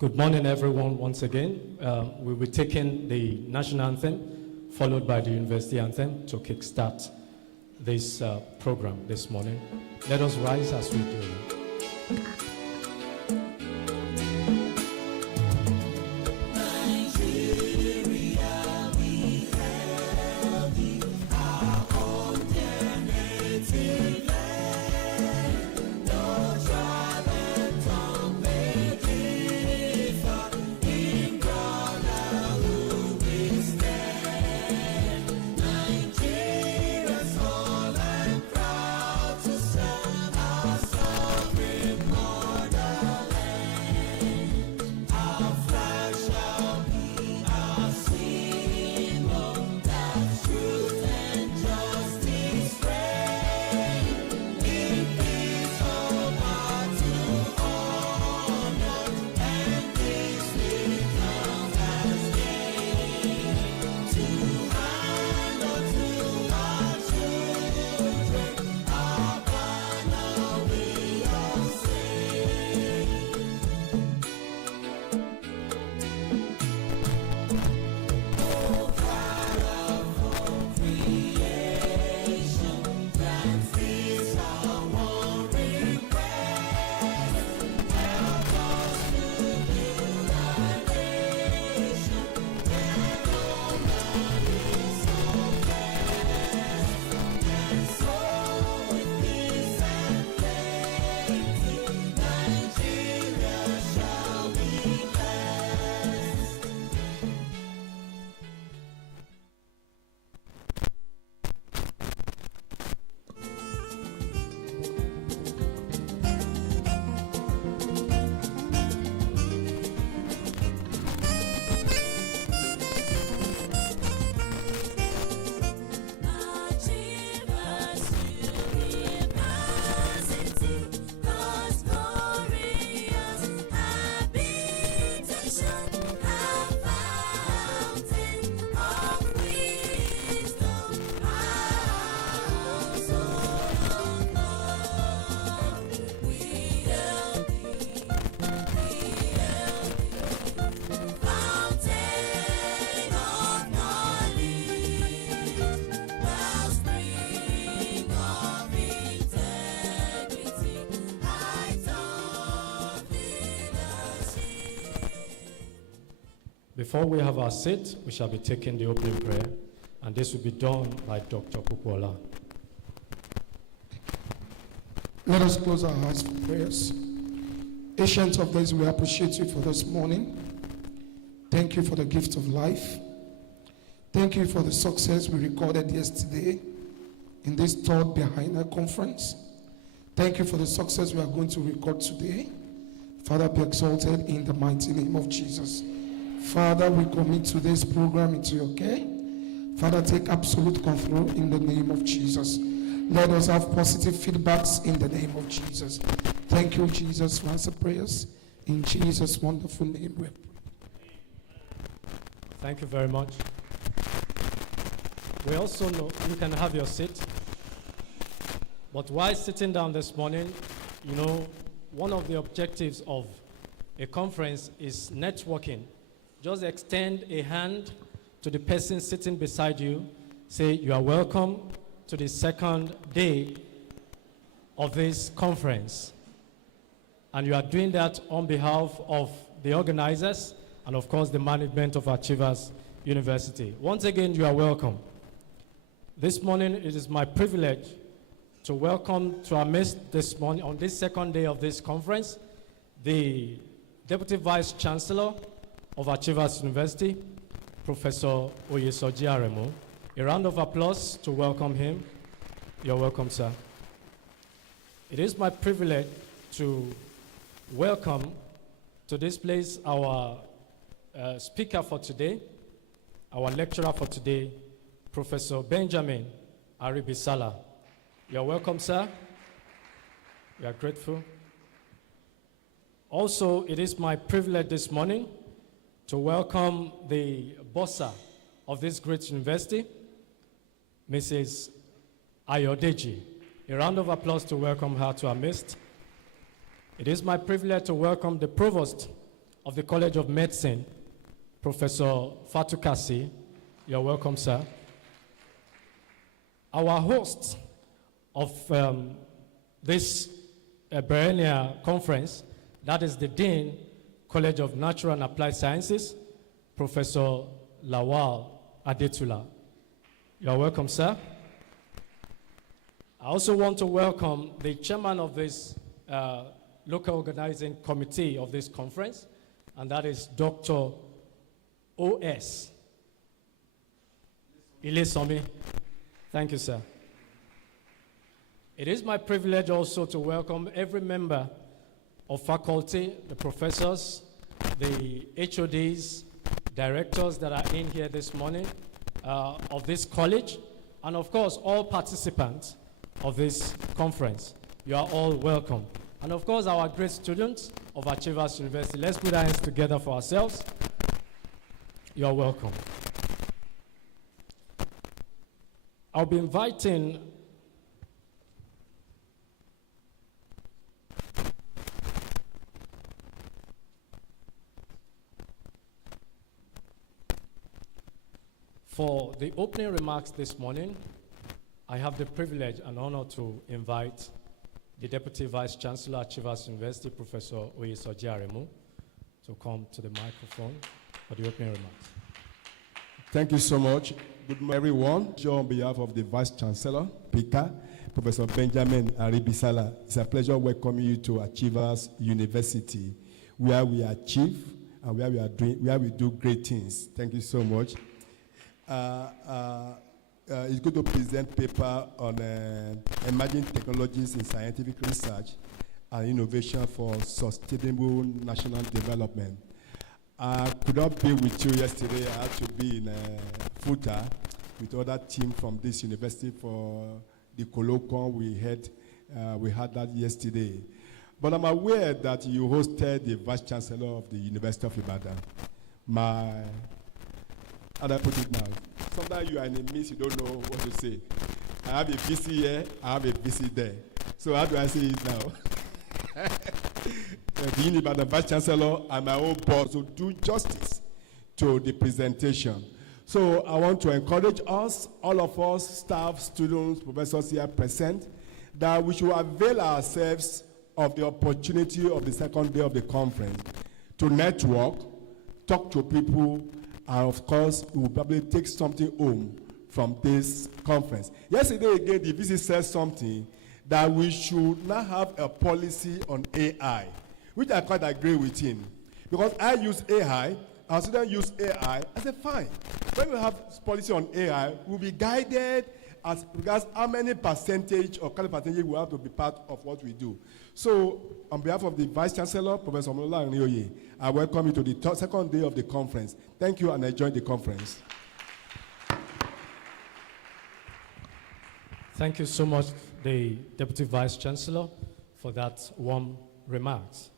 Good morning, everyone, once again. We'll be taking the national anthem, followed by the university anthem to kickstart this program this morning. Let us rise as we do. Before we have our seat, we shall be taking the opening prayer, and this will be done by Dr. Kukwala. Let us close our hearts for prayers. Ancients of days, we appreciate you for this morning. Thank you for the gift of life. Thank you for the success we recorded yesterday in this third Biennial Conference. Thank you for the success we are going to record today. Father, be exalted in the mighty name of Jesus. Father, we commit today's program into your care. Father, take absolute control in the name of Jesus. Let us have positive feedbacks in the name of Jesus. Thank you, Jesus, for answer prayers. In Jesus' wonderful name we pray. Thank you very much. We also know you can have your seat. But while sitting down this morning, you know, one of the objectives of a conference is networking. Just extend a hand to the person sitting beside you. Say, you are welcome to the second day of this conference. And you are doing that on behalf of the organizers and, of course, the management of Achievers University. Once again, you are welcome. This morning, it is my privilege to welcome to our midst this morning, on this second day of this conference, the Deputy Vice Chancellor of Achievers University, Professor Oyesoji Adamu. A round of applause to welcome him. You're welcome, sir. It is my privilege to welcome to this place our speaker for today, our lecturer for today, Professor Benjamin Aribisala. You're welcome, sir. We are grateful. Also, it is my privilege this morning to welcome the bossa of this great university, Mrs. Ayodeji. A round of applause to welcome her to our midst. It is my privilege to welcome the provost of the College of Medicine, Professor Fatukasi. You're welcome, sir. Our host of this Biennial Conference, that is the Dean, College of Natural and Applied Sciences, Professor Lawal Adetula. You're welcome, sir. I also want to welcome the chairman of this local organizing committee of this conference, and that is Dr. O.S. Ilesomi. Thank you, sir. It is my privilege also to welcome every member of faculty, the professors, the HODs, directors that are in here this morning of this college, and of course, all participants of this conference. You are all welcome. And of course, our great students of Achievers University. Let's put our hands together for ourselves. You are welcome. I'll be inviting for the opening remarks this morning. I have the privilege and honor to invite the Deputy Vice Chancellor, Achievers University, Professor Oyesoji Aremu, to come to the microphone for the opening remarks. Thank you so much. Good morning, everyone. On behalf of the Vice Chancellor, Speaker, Professor Benjamin Aribisala, it's a pleasure welcoming you to Achievers University, where we achieve and where we do great things. Thank you so much. It's going to present paper on emerging technologies in scientific research and innovation for sustainable national development. I could not be with you yesterday. I had to be in Futa with other team from this university for the colloquium we had that yesterday. But I'm aware that you hosted the Vice Chancellor of the University of Ibadan. How do I put it now? Sometimes you are in a midst, you don't know what to say. I have a VC here, I have a VC there. So how do I say it now? Being about the Vice Chancellor and my own board to do justice to the presentation. So I want to encourage us, all of us, staff, students, professors here present, that we should avail ourselves of the opportunity of the second day of the conference to network, talk to people, and of course, we will probably take something home from this conference. Yesterday again, the VC said something that we should not have a policy on AI, which I quite agree with him. Because I use AI, our students use AI, I said, fine. When we have policy on AI, we'll be guided as regards how many percentage or kind of percentage we have to be part of what we do. So, on behalf of the Vice Chancellor, Professor Mola Nioye, I welcome you to the second day of the conference. Thank you, and enjoy the conference. Thank you so much, the Deputy Vice Chancellor, for that warm remarks.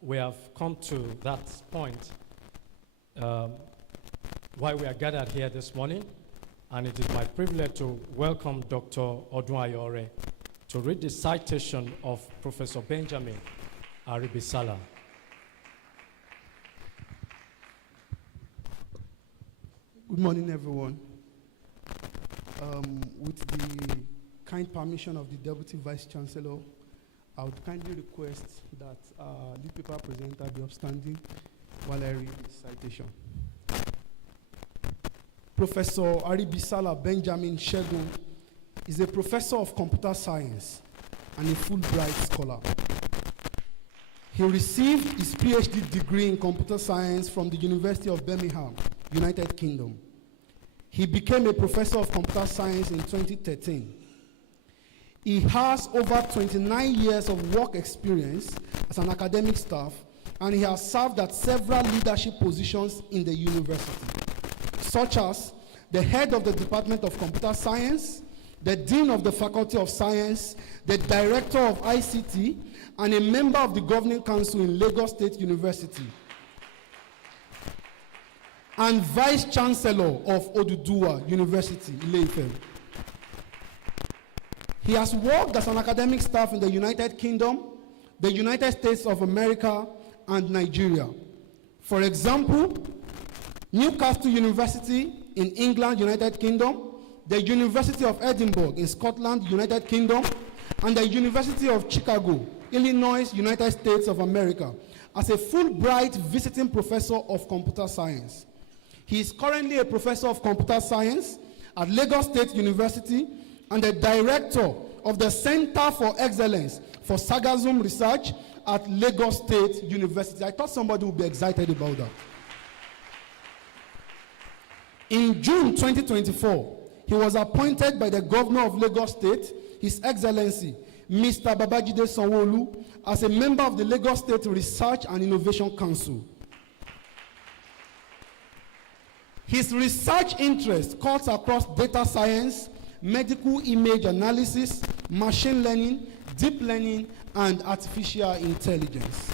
We have come to that point why we are gathered here this morning, and it is my privilege to welcome Dr. Odun Ayore to read the citation of Professor Benjamin Aribisala. Good morning, everyone. With the kind permission of the Deputy Vice Chancellor, I would kindly request that the paper presenter be upstanding while I read the citation. Professor Aribisala Benjamin Shegun is a professor of computer science and a Fulbright scholar. He received his PhD degree in computer science from the University of Birmingham, United Kingdom. He became a professor of computer science in 2013. He has over 29 years of work experience as an academic staff, and he has served at several leadership positions in the university, such as the head of the Department of Computer Science, the Dean of the Faculty of Science, the Director of ICT, and a member of the Governing Council in Lagos State University, and Vice Chancellor of Oduduwa University, Ile-Ife. He has worked as an academic staff in the United Kingdom, the United States of America, and Nigeria. For example, Newcastle University in England, United Kingdom, the University of Edinburgh in Scotland, United Kingdom, and the University of Chicago, Illinois, United States of America, as a Fulbright visiting professor of computer science. He is currently a professor of computer science at Lagos State University and the director of the Center for Excellence for Sargassum Research at Lagos State University. I thought somebody would be excited about that. In June 2024, he was appointed by the governor of Lagos State, His Excellency, Mr. Babajide Sanwo-Olu, as a member of the Lagos State Research and Innovation Council. His research interest cuts across data science, medical image analysis, machine learning, deep learning, and artificial intelligence.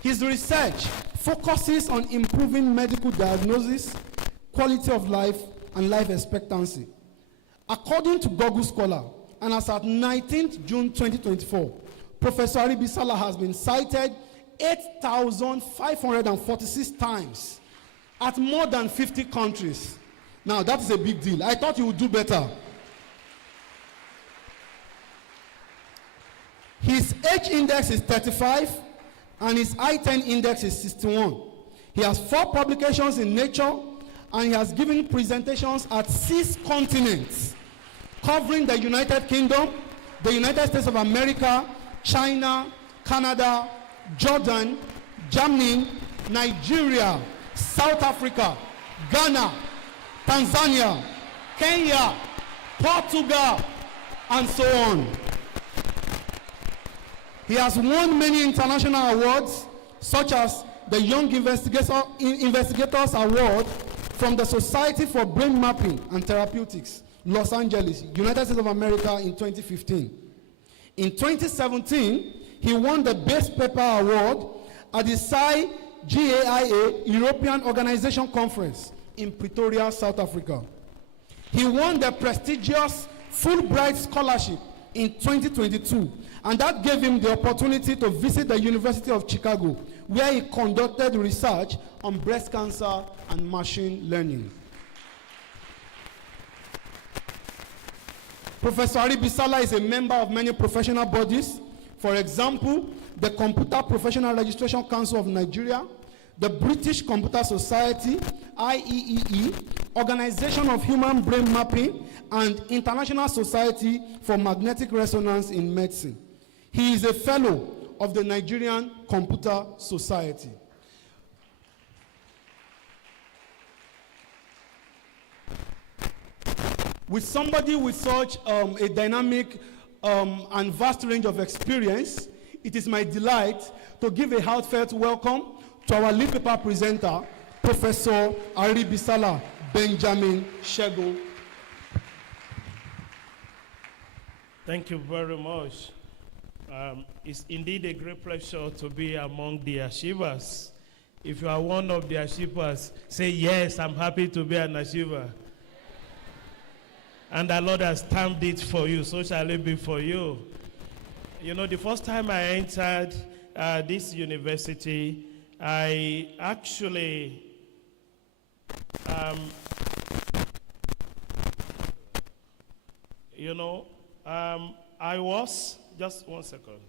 His research focuses on improving medical diagnosis, quality of life, and life expectancy. According to Google Scholar, and as at 19th June 2024, Professor Aribisala has been cited 8,546 times at more than 50 countries. Now, that is a big deal. I thought you would do better. His H index is 35, and his I-10 index is 61. He has 4 publications in Nature, and he has given presentations at 6 continents, covering the United Kingdom, the United States of America, China, Canada, Jordan, Germany, Nigeria, South Africa, Ghana, Tanzania, Kenya, Portugal, and so on. He has won many international awards, such as the Young Investigators Award from the Society for Brain Mapping and Therapeutics, Los Angeles, United States of America in 2015. In 2017, he won the Best Paper Award at the GAIA European Organization Conference in Pretoria, South Africa. He won the prestigious Fulbright Scholarship in 2022, and that gave him the opportunity to visit the University of Chicago, where he conducted research on breast cancer and machine learning. Professor Aribisala is a member of many professional bodies. For example, the Computer Professional Registration Council of Nigeria, the British Computer Society, IEEE, Organization of Human Brain Mapping, and International Society for Magnetic Resonance in Medicine. He is a fellow of the Nigerian Computer Society. With somebody with such a dynamic and vast range of experience, it is my delight to give a heartfelt welcome to our lead paper presenter, Professor Aribisala Benjamin Shego. Thank you very much. It's indeed a great pleasure to be among the achievers. If you are one of the achievers, say, yes, I'm happy to be an achiever. And the Lord has stamped it for you, so shall it be for you. You know, the first time I entered this university, I actually I was, just one second.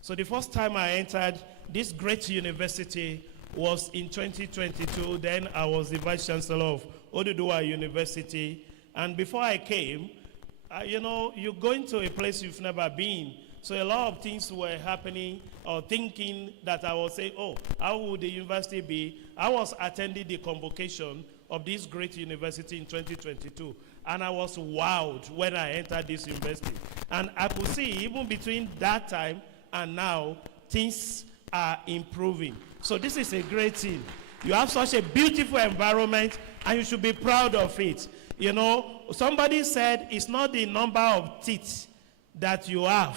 So the first time I entered this great university was in 2022. Then I was the Vice Chancellor of Auditorium University. And before I came, you go into a place you've never been. So a lot of things were happening or thinking that I was saying, oh, how would the university be? I was attending the convocation of this great university in 2022. And I was wowed when I entered this university. And I could see even between that time and now, things are improving. So this is a great thing. You have such a beautiful environment and you should be proud of it. You know, somebody said it's not the number of teeth that you have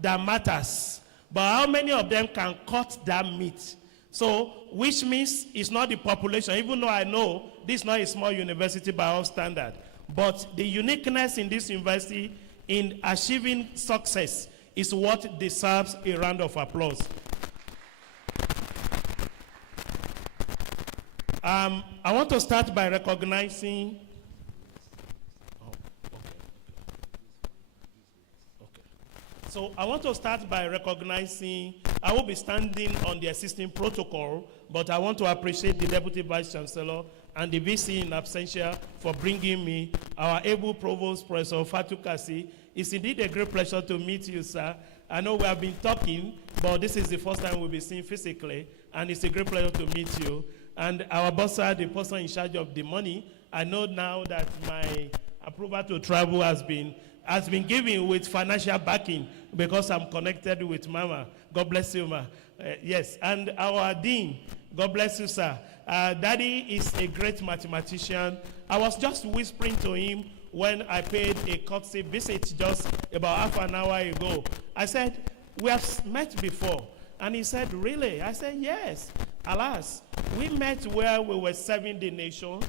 that matters, but how many of them can cut that meat. So, which means it's not the population, even though I know this is not a small university by all standard, but the uniqueness in this university in achieving success is what deserves a round of applause. I want to start by recognizing. So I want to start by recognizing, I will be standing on the existing protocol, but I want to appreciate the Deputy Vice Chancellor and the VC in absentia for bringing me, our able Provost, Professor Fatou Kassi. It's indeed a great pleasure to meet you, sir. I know we have been talking, but this is the first time we'll be seeing physically, and it's a great pleasure to meet you. And our boss, sir, the person in charge of the money, I know now that my approval to travel has been given with financial backing because I'm connected with Mama. God bless you, Ma. Yes, and our Dean, God bless you, sir. Daddy is a great mathematician. I was just whispering to him when I paid a courtesy visit just about half an hour ago. I said, we have met before. And he said, really? I said, yes. Alas, we met where we were serving the nation,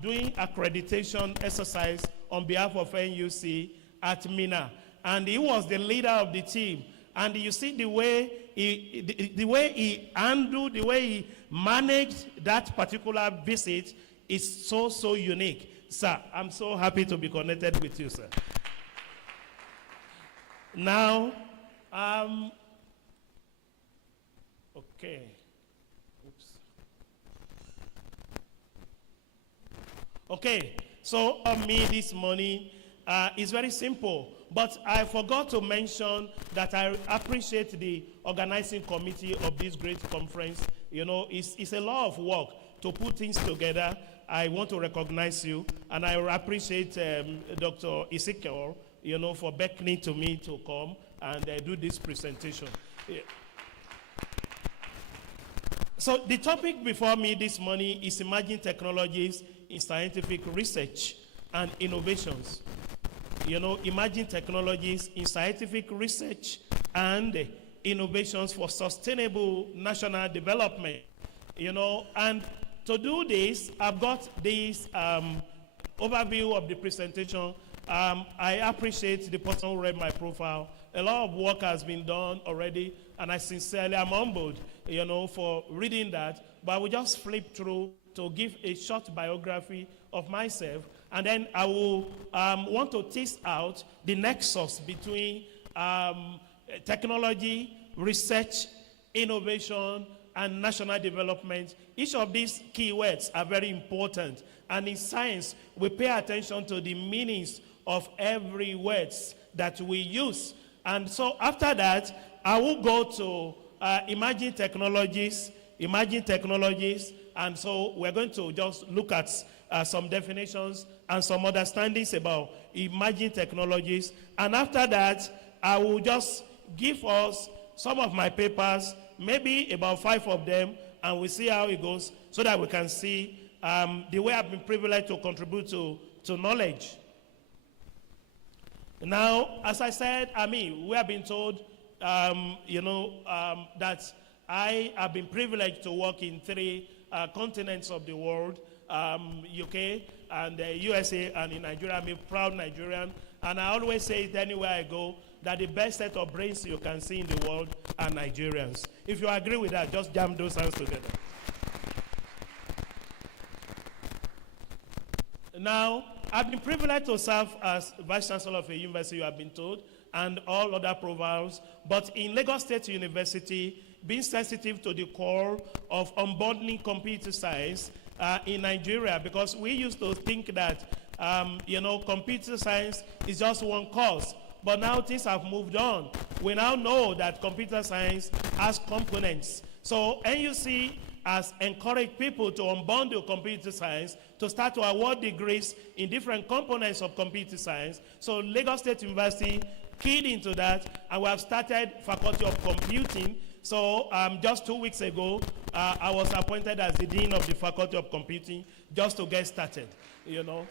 doing accreditation exercise on behalf of NUC at Mina. And he was the leader of the team. And you see the way he handled, the way he managed that particular visit is so unique. Sir, I'm so happy to be connected with you, sir. Now, okay. Oops. Okay, so on me this morning is very simple, but I forgot to mention that I appreciate the organizing committee of this great conference. You know, it's a lot of work to put things together. I want to recognize you, and I appreciate Dr. Ezekiel, you know, for beckoning to me to come and do this presentation. Yeah. So the topic before me this morning is emerging technologies in scientific research and innovations. You know, emerging technologies in scientific research and innovations for sustainable national development. You know, and to do this, I've got this overview of the presentation. I appreciate the person who read my profile. A lot of work has been done already, and I sincerely am humbled, you know, for reading that. But I will just flip through to give a short biography of myself, and then I will want to tease out the nexus between technology, research, innovation, and national development. Each of these keywords are very important. And in science, we pay attention to the meanings of every word that we use. And so after that, I will go to emerging technologies, and so we're going to just look at some definitions and some understandings about emerging technologies. And after that, I will just give us some of my papers, maybe about 5 of them, and we'll see how it goes so that we can see the way I've been privileged to contribute to knowledge. Now, as I said, we have been told, that I have been privileged to work in 3 continents of the world, UK and USA and in Nigeria. I'm a proud Nigerian, and I always say it anywhere I go, that the best set of brains you can see in the world are Nigerians. If you agree with that, just jam those hands together. Now, I've been privileged to serve as Vice Chancellor of a university, you have been told, and all other profiles. But in Lagos State University, being sensitive to the call of unbundling computer science in Nigeria, because we used to think that, computer science is just one course. But now things have moved on. We now know that computer science has components. So NUC has encouraged people to unbundle computer science to start to award degrees in different components of computer science. So Lagos State University keyed into that, and we have started Faculty of Computing. So just 2 weeks ago, I was appointed as the Dean of the Faculty of Computing just to get started, you know.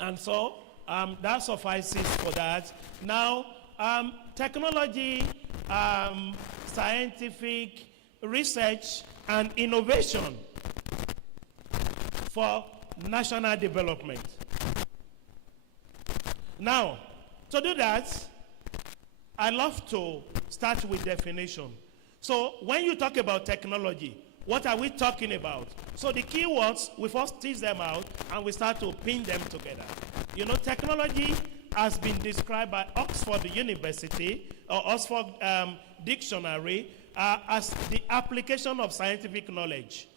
And so that suffices for that. Now, technology, scientific research, and innovation for national development. Now, To do that, I love to start with definition. So when you talk about technology, what are we talking about? So the keywords, we first tease them out and we start to pin them together. You know, technology has been described by Oxford University or Oxford Dictionary as the application of scientific knowledge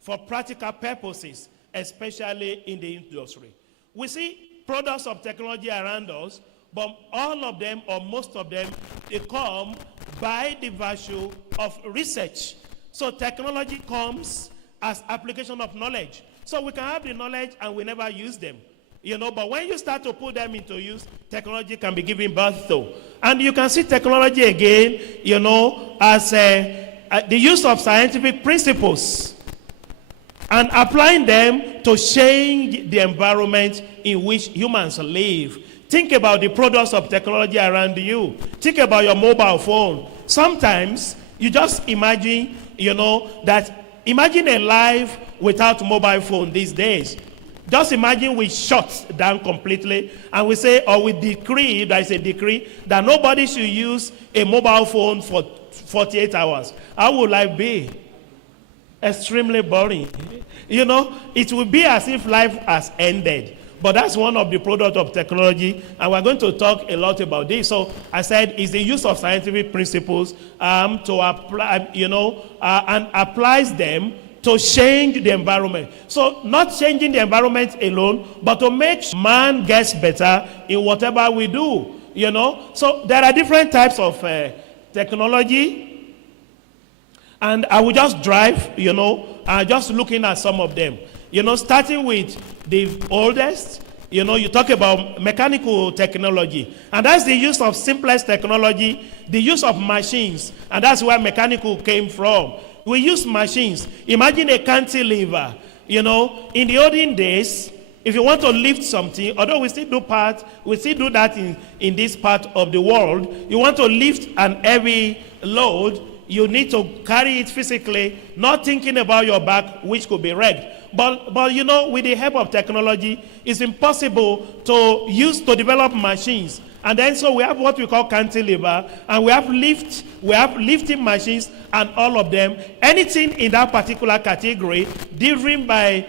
for practical purposes, especially in the industry. We see products of technology around us, but all of them or most of them, they come by the virtue of research. So technology comes as application of knowledge. So we can have the knowledge and we never use them. You know, but when you start to put them into use, technology can be given birth to. And you can see technology again, you know, as the use of scientific principles and applying them to change the environment in which humans live. Think about the products of technology around you. Think about your mobile phone. Sometimes you just imagine, you know, imagine a life without mobile phone these days. Just imagine we shut down completely and we say, or we decree, there is a decree, that nobody should use a mobile phone for 48 hours. How would life be? Extremely boring. You know, it will be as if life has ended. But that's one of the products of technology, and we're going to talk a lot about this. So I said it's the use of scientific principles to apply, you know, and applies them to change the environment. So not changing the environment alone, but to make man gets better in whatever we do, you know. So there are different types of technology, and I will just drive, you know, just looking at some of them. You know, starting with the oldest, you know, you talk about mechanical technology, and that's the use of simplest technology, the use of machines, and that's where mechanical came from. We use machines. Imagine a cantilever. You know, in the olden days, if you want to lift something, although we still do that in this part of the world, you want to lift an heavy load, you need to carry it physically, not thinking about your back, which could be wrecked. But you know, with the help of technology, it's impossible to develop machines. And then so we have what we call cantilever, and we have lifting machines, and all of them. Anything in that particular category, driven by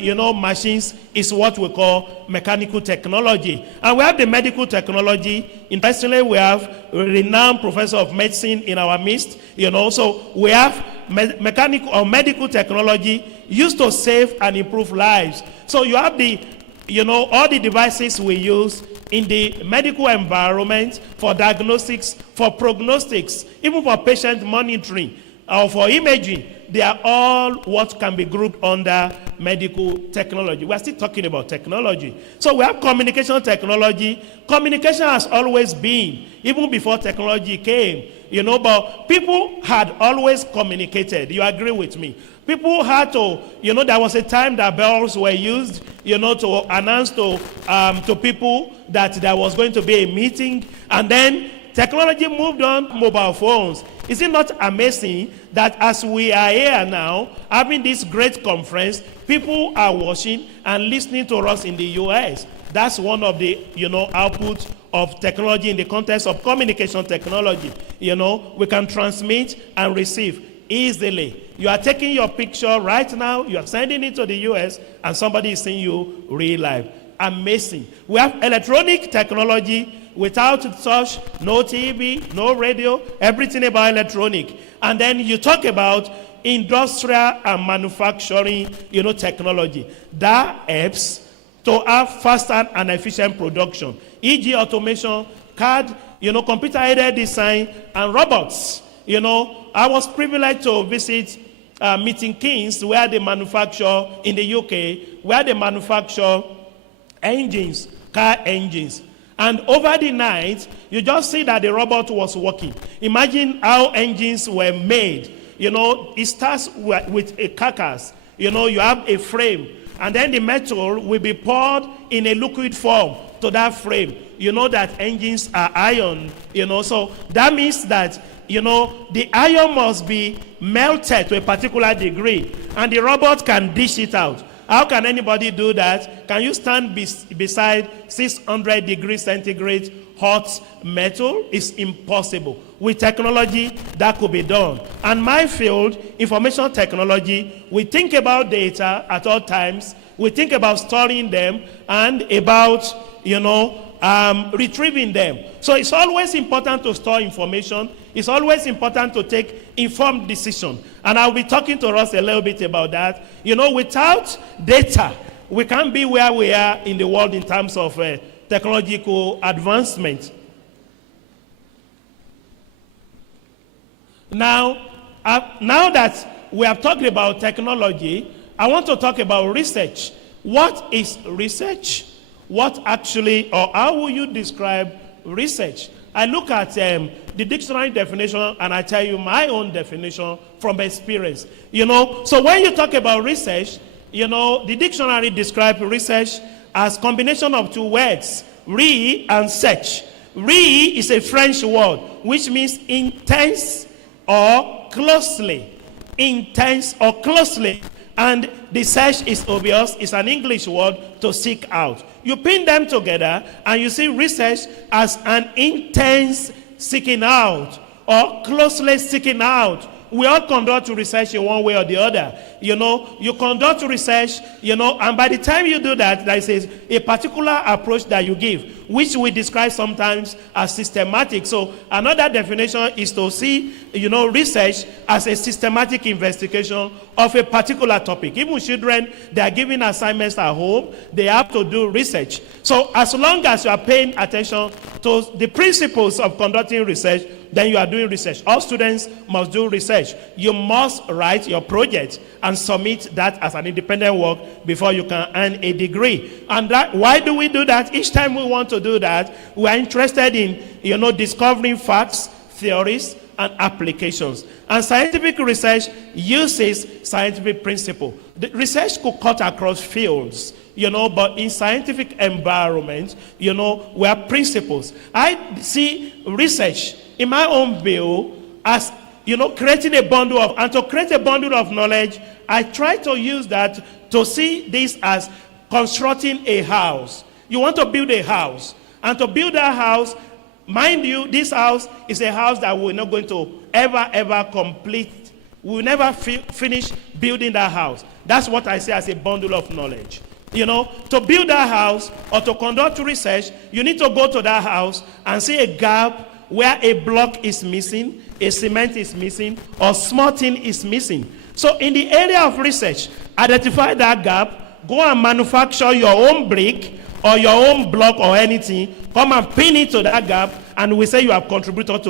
you know, machines, is what we call mechanical technology. And we have the medical technology. Interestingly, we have a renowned professor of medicine in our midst. You know, so we have mechanical or medical technology used to save and improve lives. So you have all the devices we use in the medical environment for diagnostics, for prognostics, even for patient monitoring, or for imaging. They are all what can be grouped under medical technology. We are still talking about technology. So we have communication technology. Communication has always been, even before technology came, you know, but people had always communicated. You agree with me? People had to, you know, there was a time that bells were used, you know, to announce to people that there was going to be a meeting, and then technology moved on, mobile phones. Is it not amazing that as we are here now, having this great conference, people are watching and listening to us in the US? That's one of the, you know, outputs of technology in the context of communication technology. You know, we can transmit and receive easily. You are taking your picture right now, you are sending it to the US, and somebody is seeing you real life. Amazing. We have electronic technology. Without touch, no TV, no radio, everything about electronic. And then you talk about industrial and manufacturing, you know, technology. That helps to have faster and efficient production. E.g. automation, CAD, you know, computer-aided design, and robots. You know, I was privileged to visit Milton Keynes, where they manufacture, in the UK, where they manufacture engines, car engines. And over the night, you just see that the robot was working. Imagine how engines were made. You know, it starts with a carcass. You know, you have a frame. And then the metal will be poured in a liquid form to that frame. You know that engines are iron. You know, so that means that, you know, the iron must be melted to a particular degree. And the robot can dish it out. How can anybody do that? Can you stand beside 600 degrees centigrade hot metal is impossible. With technology, that could be done. And my field, information technology, we think about data at all times. We think about storing them and about, retrieving them. So it's always important to store information. It's always important to take informed decision. And I'll be talking to us a little bit about that. Without data, we can't be where we are in the world in terms of technological advancement. Now that we have talked about technology, I want to talk about research. What is research? What actually, or how will you describe research? I look at the dictionary definition and I tell you my own definition from experience. So when you talk about research, the dictionary describes research as combination of two words, re and search. Re is a French word which means intense or closely. Intense or closely. And the search is obvious, it's an English word to seek out. You pin them together and you see research as an intense seeking out or closely seeking out. We all conduct research in one way or the other. You conduct research, and by the time you do that, there is a particular approach that you give, which we describe sometimes as systematic. So another definition is to see, research as a systematic investigation of a particular topic. Even children, they are given assignments at home, they have to do research. So as long as you are paying attention to the principles of conducting research, then you are doing research. All students must do research. You must write your project and submit that as an independent work before you can earn a degree. And why do we do that? Each time we want to do that, we are interested in, discovering facts, theories, and applications. And scientific research uses scientific principle. The research could cut across fields, but in scientific environments, we have principles. I see research in my own view as, creating a bundle of, and to create a bundle of knowledge, I try to use that to see this as constructing a house. You want to build a house, and to build that house, mind you, this house is a house that we're not going to ever complete. We'll never finish building that house. That's what I say as a bundle of knowledge. To build that house or to conduct research, you need to go to that house and see a gap where a block is missing, a cement is missing, or small thing is missing. So in the area of research, identify that gap, go and manufacture your own brick or your own block or anything, come and pin it to that gap, and we say you have contributed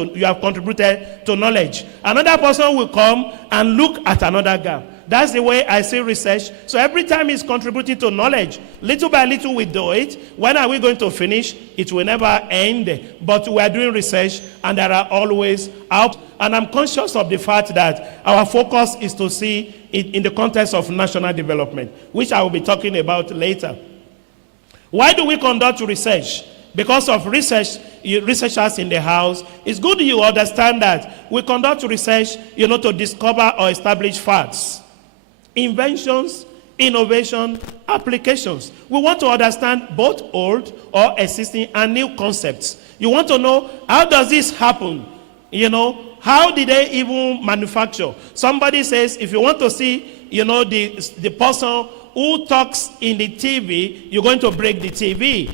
to knowledge. Another person will come and look at another gap. That's the way I see research. So every time it's contributing to knowledge, little by little we do it. When are we going to finish? It will never end. But we are doing research, and there are always out. And I'm conscious of the fact that our focus is to see it in the context of national development, which I will be talking about later. Why do we conduct research? Because of researchers in the house. It's good you understand that we conduct research, to discover or establish facts, inventions, innovation, applications. We want to understand both old or existing and new concepts. You want to know, how does this happen? How did they even manufacture? Somebody says, if you want to see, the person who talks in the TV, you're going to break the TV,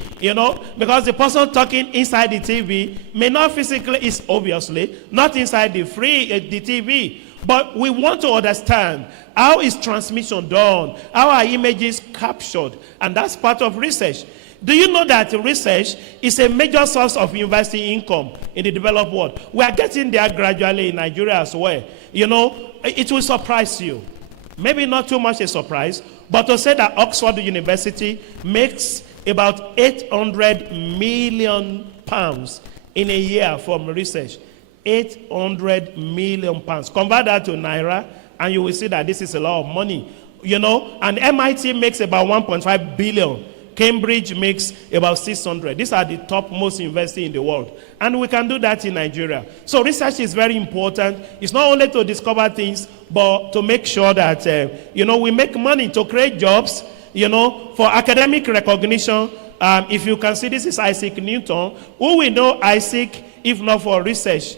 because the person talking inside the TV may not physically, is obviously not inside the TV, but we want to understand how is transmission done, how are images captured, and that's part of research. Do you know that research is a major source of university income in the developed world? We are getting there gradually in Nigeria as well. It will surprise you. Maybe not too much a surprise, but to say that Oxford University makes about 800 million pounds in a year from research. 800 million pounds. Convert that to Naira, and you will see that this is a lot of money. And MIT makes about 1.5 billion. Cambridge makes about 600. These are the top most universities in the world. And we can do that in Nigeria. So research is very important. It's not only to discover things, but to make sure that, we make money to create jobs, for academic recognition, if you can see, this is Isaac Newton. Who will know Isaac if not for research,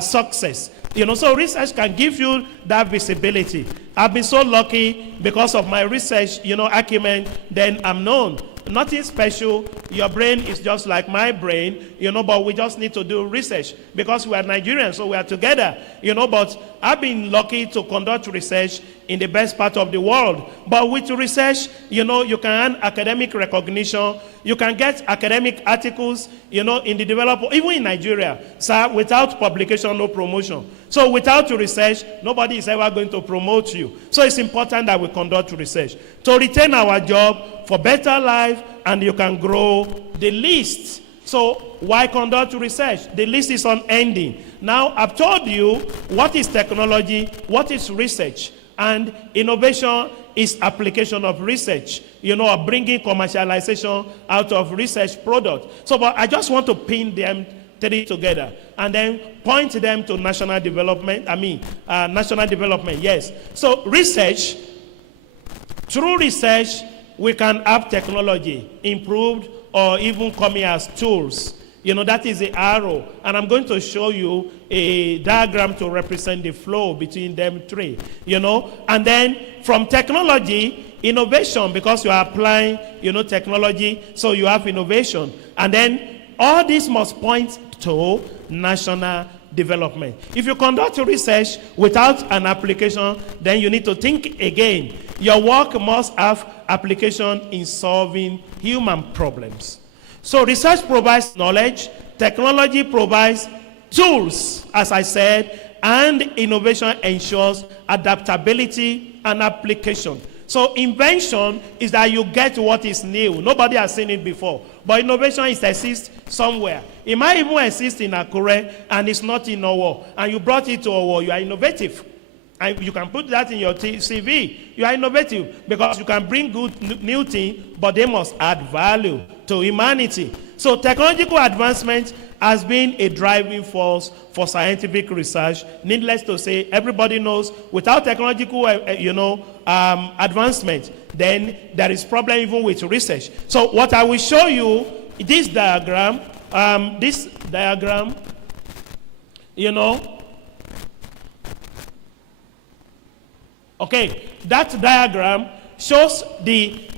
success? So research can give you that visibility. I've been so lucky because of my research, acumen, then I'm known. Nothing special. Your brain is just like my brain, but we just need to do research because we are Nigerians, so we are together, but I've been lucky to conduct research in the best part of the world. But with research, you can earn academic recognition. You can get academic articles, in the development, even in Nigeria, sir, without publication, no promotion. So without research, nobody is ever going to promote you. So it's important that we conduct research to retain our job, for better life, and you can grow the list. So why conduct research? The list is unending. Now, I've told you what is technology, what is research, and innovation is application of research, of bringing commercialization out of research product. So, but I just want to pin them three together and then point them to national development. National development, yes. So research, through research, we can have technology improved or even coming as tools. That is the arrow. And I'm going to show you a diagram to represent the flow between them three. And then from technology, innovation, because you are applying, technology, so you have innovation. And then all this must point to national development. If you conduct research without an application, then you need to think again. Your work must have application in solving human problems. So research provides knowledge, technology provides tools, as I said, and innovation ensures adaptability and application. So invention is that you get what is new. Nobody has seen it before. But innovation is exists somewhere. It might even exist in Akure and it's not in Owo. And you brought it to Owo, you are innovative. And you can put that in your CV. You are innovative because you can bring good new things, but they must add value to humanity. So technological advancement has been a driving force for scientific research. Needless to say, everybody knows without technological, advancement, then there is problem even with research. So what I will show you, this diagram, okay, that diagram shows the,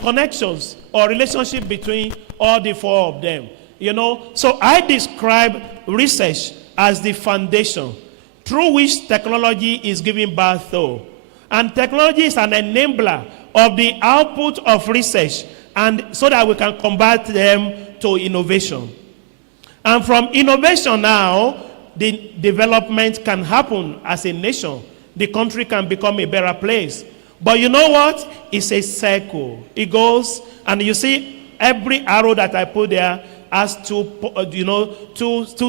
connections or relationship between all the four of them. So I describe research as the foundation through which technology is giving birth to. And technology is an enabler of the output of research, and so that we can convert them to innovation. And from innovation now, the development can happen as a nation. The country can become a better place. But you know what? It's a circle. It goes, and you see every arrow that I put there has two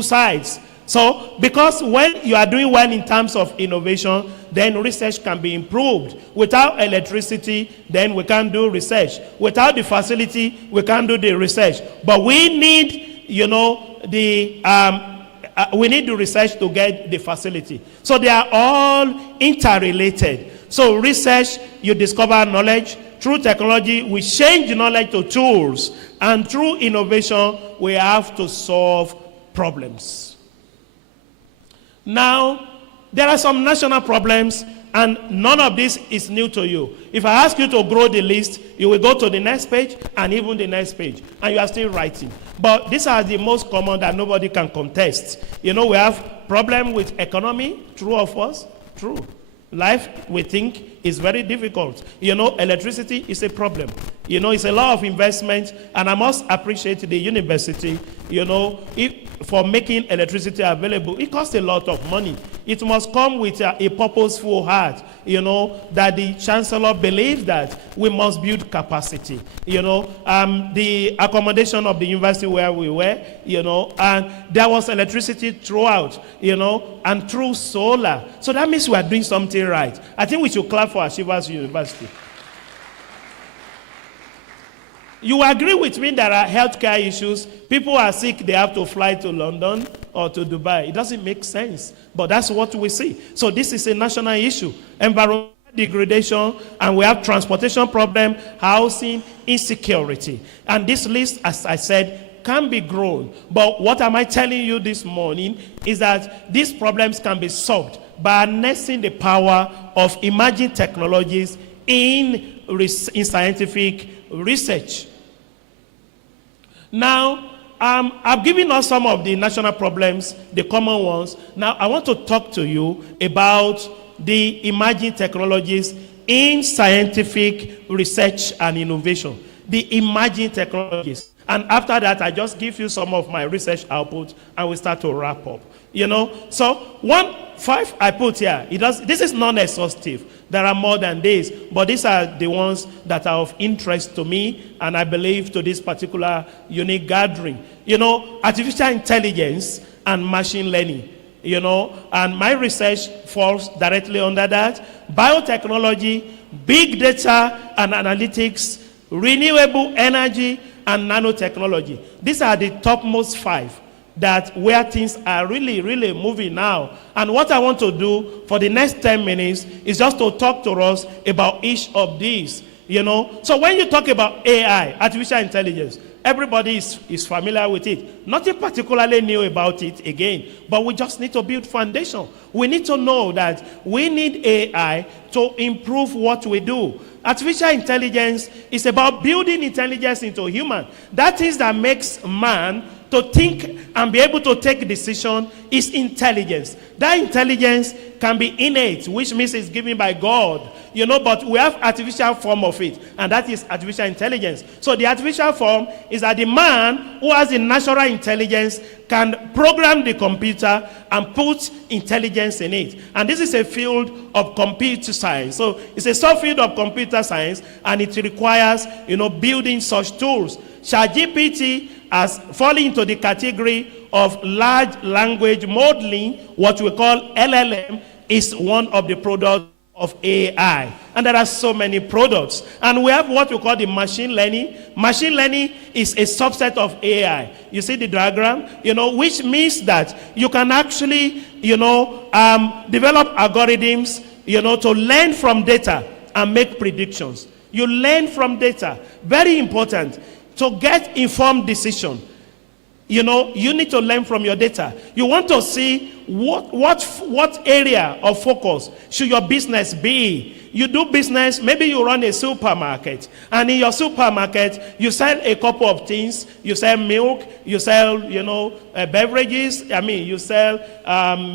sides. So, because when you are doing well in terms of innovation, then research can be improved. Without electricity, then we can't do research. Without the facility, we can't do the research. But we need, we need the research to get the facility. So they are all interrelated. So research, you discover knowledge. Through technology, we change knowledge to tools. And through innovation, we have to solve problems. Now, there are some national problems, and none of this is new to you. If I ask you to grow the list, you will go to the next page and even the next page, and you are still writing. But these are the most common that nobody can contest. We have problem with economy, true or false? True. Life, we think, is very difficult. Electricity is a problem. It's a lot of investment, and I must appreciate the university, for making electricity available. It costs a lot of money. It must come with a purposeful heart, that the chancellor believes that we must build capacity. The accommodation of the university where we were, and there was electricity throughout, and through solar. So that means we are doing something right. I think we should clap for Ashivas University. You agree with me there are healthcare issues. People are sick, they have to fly to London or to Dubai. It doesn't make sense, but that's what we see. So this is a national issue. Environmental degradation, and we have transportation problem, housing, insecurity. And this list, as I said, can be grown. But what am I telling you this morning is that these problems can be solved by harnessing the power of emerging technologies in scientific research. Now, I've given us some of the national problems, the common ones. Now, I want to talk to you about the emerging technologies in scientific research and innovation. The emerging technologies. And after that, I just give you some of my research output, and we start to wrap up. So 5 I put here. This is non-exhaustive. There are more than this, but these are the ones that are of interest to me, and I believe to this particular unique gathering. Artificial intelligence and machine learning. And my research falls directly under that. Biotechnology, big data and analytics, renewable energy, and nanotechnology. These are the topmost 5 where things are really, really moving now. And what I want to do for the next 10 minutes is just to talk to us about each of these. So when you talk about AI, artificial intelligence, everybody is familiar with it. Nothing particularly new about it again, but we just need to build foundation. We need to know that we need AI to improve what we do. Artificial intelligence is about building intelligence into human. That is that makes man to think and be able to take decision is intelligence. That intelligence can be innate, which means it's given by God, but we have artificial form of it, and that is artificial intelligence. So the artificial form is that the man who has the natural intelligence can program the computer and put intelligence in it. And this is a field of computer science. So it's a subfield of computer science, and it requires, building such tools. ChatGPT has fallen into the category of large language modeling. What we call LLM is one of the products of AI. And there are so many products. And we have what we call the machine learning. Machine learning is a subset of AI. You see the diagram? Which means that you can actually, develop algorithms, to learn from data and make predictions. You learn from data. Very important. To get informed decision, you need to learn from your data. You want to see what area of focus should your business be. You do business, maybe you run a supermarket, and in your supermarket, you sell a couple of things. You sell milk, you sell, beverages. You sell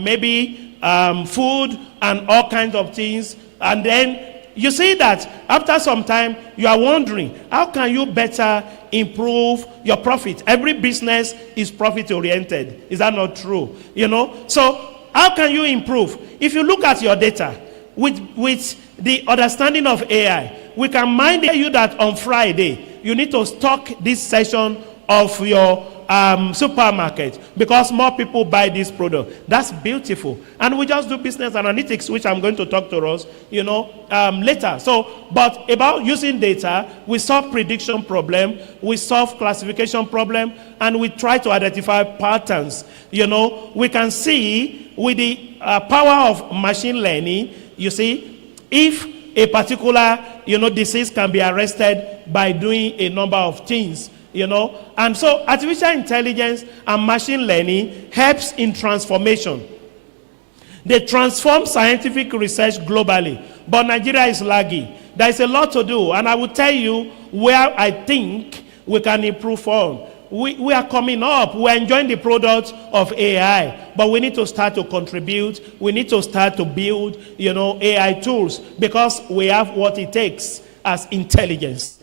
maybe food and all kinds of things. And then you see that after some time, you are wondering, how can you better improve your profit? Every business is profit-oriented. Is that not true? So how can you improve? If you look at your data with the understanding of AI, we can mind you that on Friday, you need to stock this session of your supermarket because more people buy this product. That's beautiful. And we just do business analytics, which I'm going to talk to us, later. So, but about using data, we solve prediction problem, we solve classification problem, and we try to identify patterns. We can see with the power of machine learning, if a particular, disease can be arrested by doing a number of things. And so artificial intelligence and machine learning helps in transformation. They transform scientific research globally, but Nigeria is lagging. There is a lot to do, and I will tell you where I think we can improve on. We are coming up. We're enjoying the products of AI, but we need to start to contribute. We need to start to build, AI tools because we have what it takes as intelligence.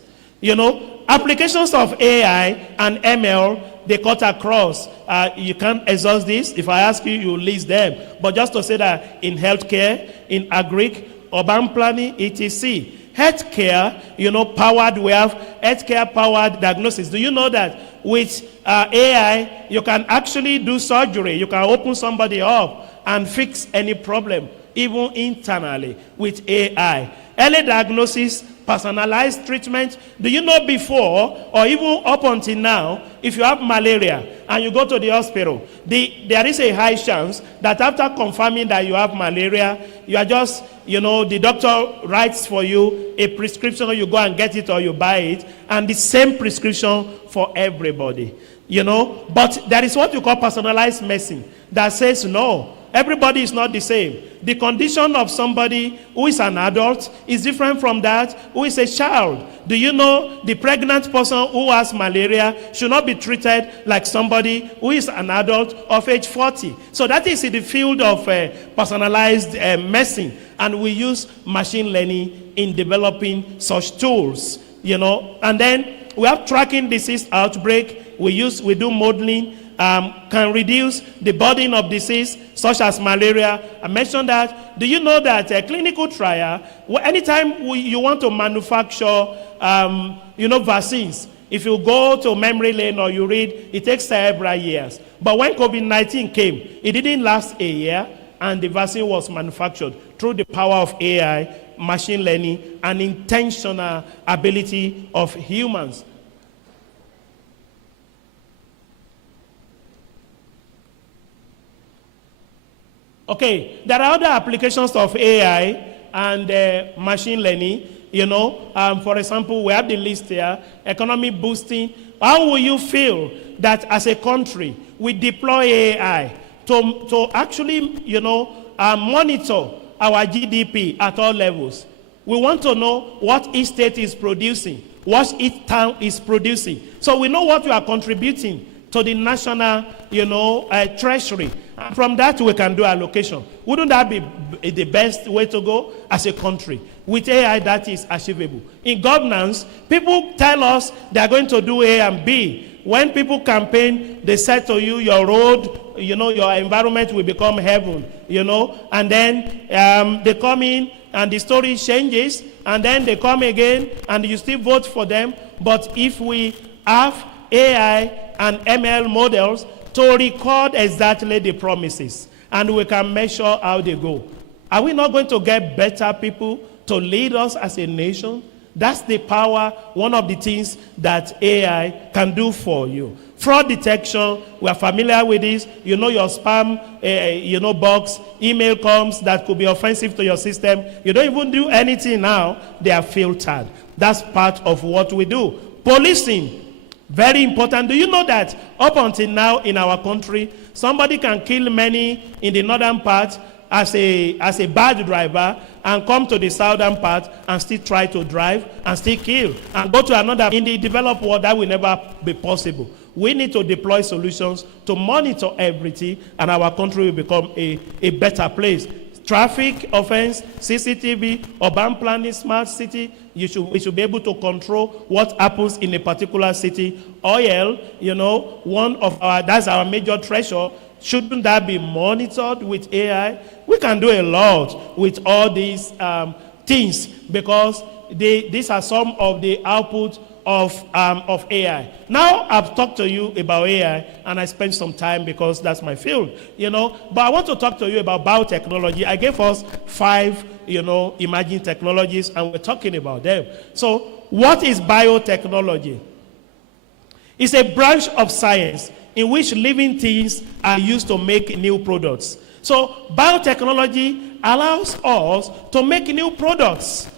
Applications of AI and ML, they cut across. You can't exhaust this. If I ask you, you list them. But just to say that in healthcare, in agric, urban planning, etc. Healthcare, powered, we have healthcare powered diagnosis. Do you know that with AI, you can actually do surgery? You can open somebody up and fix any problem, even internally with AI. Early diagnosis personalized treatment. Do you know before, or even up until now, if you have malaria and you go to the hospital, there is a high chance that after confirming that you have malaria, you are just, the doctor writes for you a prescription, or you go and get it or you buy it, and the same prescription for everybody. But there is what you call personalized medicine that says no, everybody is not the same. The condition of somebody who is an adult is different from that who is a child. Do you know the pregnant person who has malaria should not be treated like somebody who is an adult of age 40? So that is in the field of personalized medicine, and we use machine learning in developing such tools. And then we have tracking disease outbreak. We do modeling. Can reduce the burden of disease such as malaria. I mentioned that. Do you know that a clinical trial, anytime you want to manufacture, vaccines, if you go to memory lane or you read, it takes several years. But when COVID-19 came, it didn't last a year, and the vaccine was manufactured through the power of AI, machine learning, and intentional ability of humans. Okay, there are other applications of AI and machine learning. For example, we have the list here, economy boosting. How will you feel that as a country we deploy AI to actually, monitor our GDP at all levels? We want to know what each state is producing, what each town is producing, so we know what we are contributing to the national, treasury. From that, we can do allocation. Wouldn't that be the best way to go as a country? With AI, that is achievable. In governance, people tell us they are going to do A and B. When people campaign, they say to you, your road, your environment will become heaven, and then they come in and the story changes, and then they come again and you still vote for them. But if we have AI and ML models to record exactly the promises, and we can measure how they go, are we not going to get better people to lead us as a nation? That's the power, one of the things that AI can do for you. Fraud detection, we are familiar with this. Your spam, box, email comes that could be offensive to your system. You don't even do anything now, they are filtered. That's part of what we do. Policing, very important. Do you know that up until now in our country, somebody can kill many in the northern part as a bad driver and come to the southern part and still try to drive and still kill and go to another? In the developed world, that will never be possible. We need to deploy solutions to monitor everything, and our country will become a better place. Traffic offense, CCTV, urban planning, smart city, we should be able to control what happens in a particular city. Oil, that's our major treasure. Shouldn't that be monitored with AI? We can do a lot with all these things, because these are some of the output of AI. Now I've talked to you about AI, and I spent some time because that's my field, but I want to talk to you about biotechnology. I gave us 5, emerging technologies, and we're talking about them. So what is biotechnology? It's a branch of science in which living things are used to make new products. So biotechnology allows us to make new products,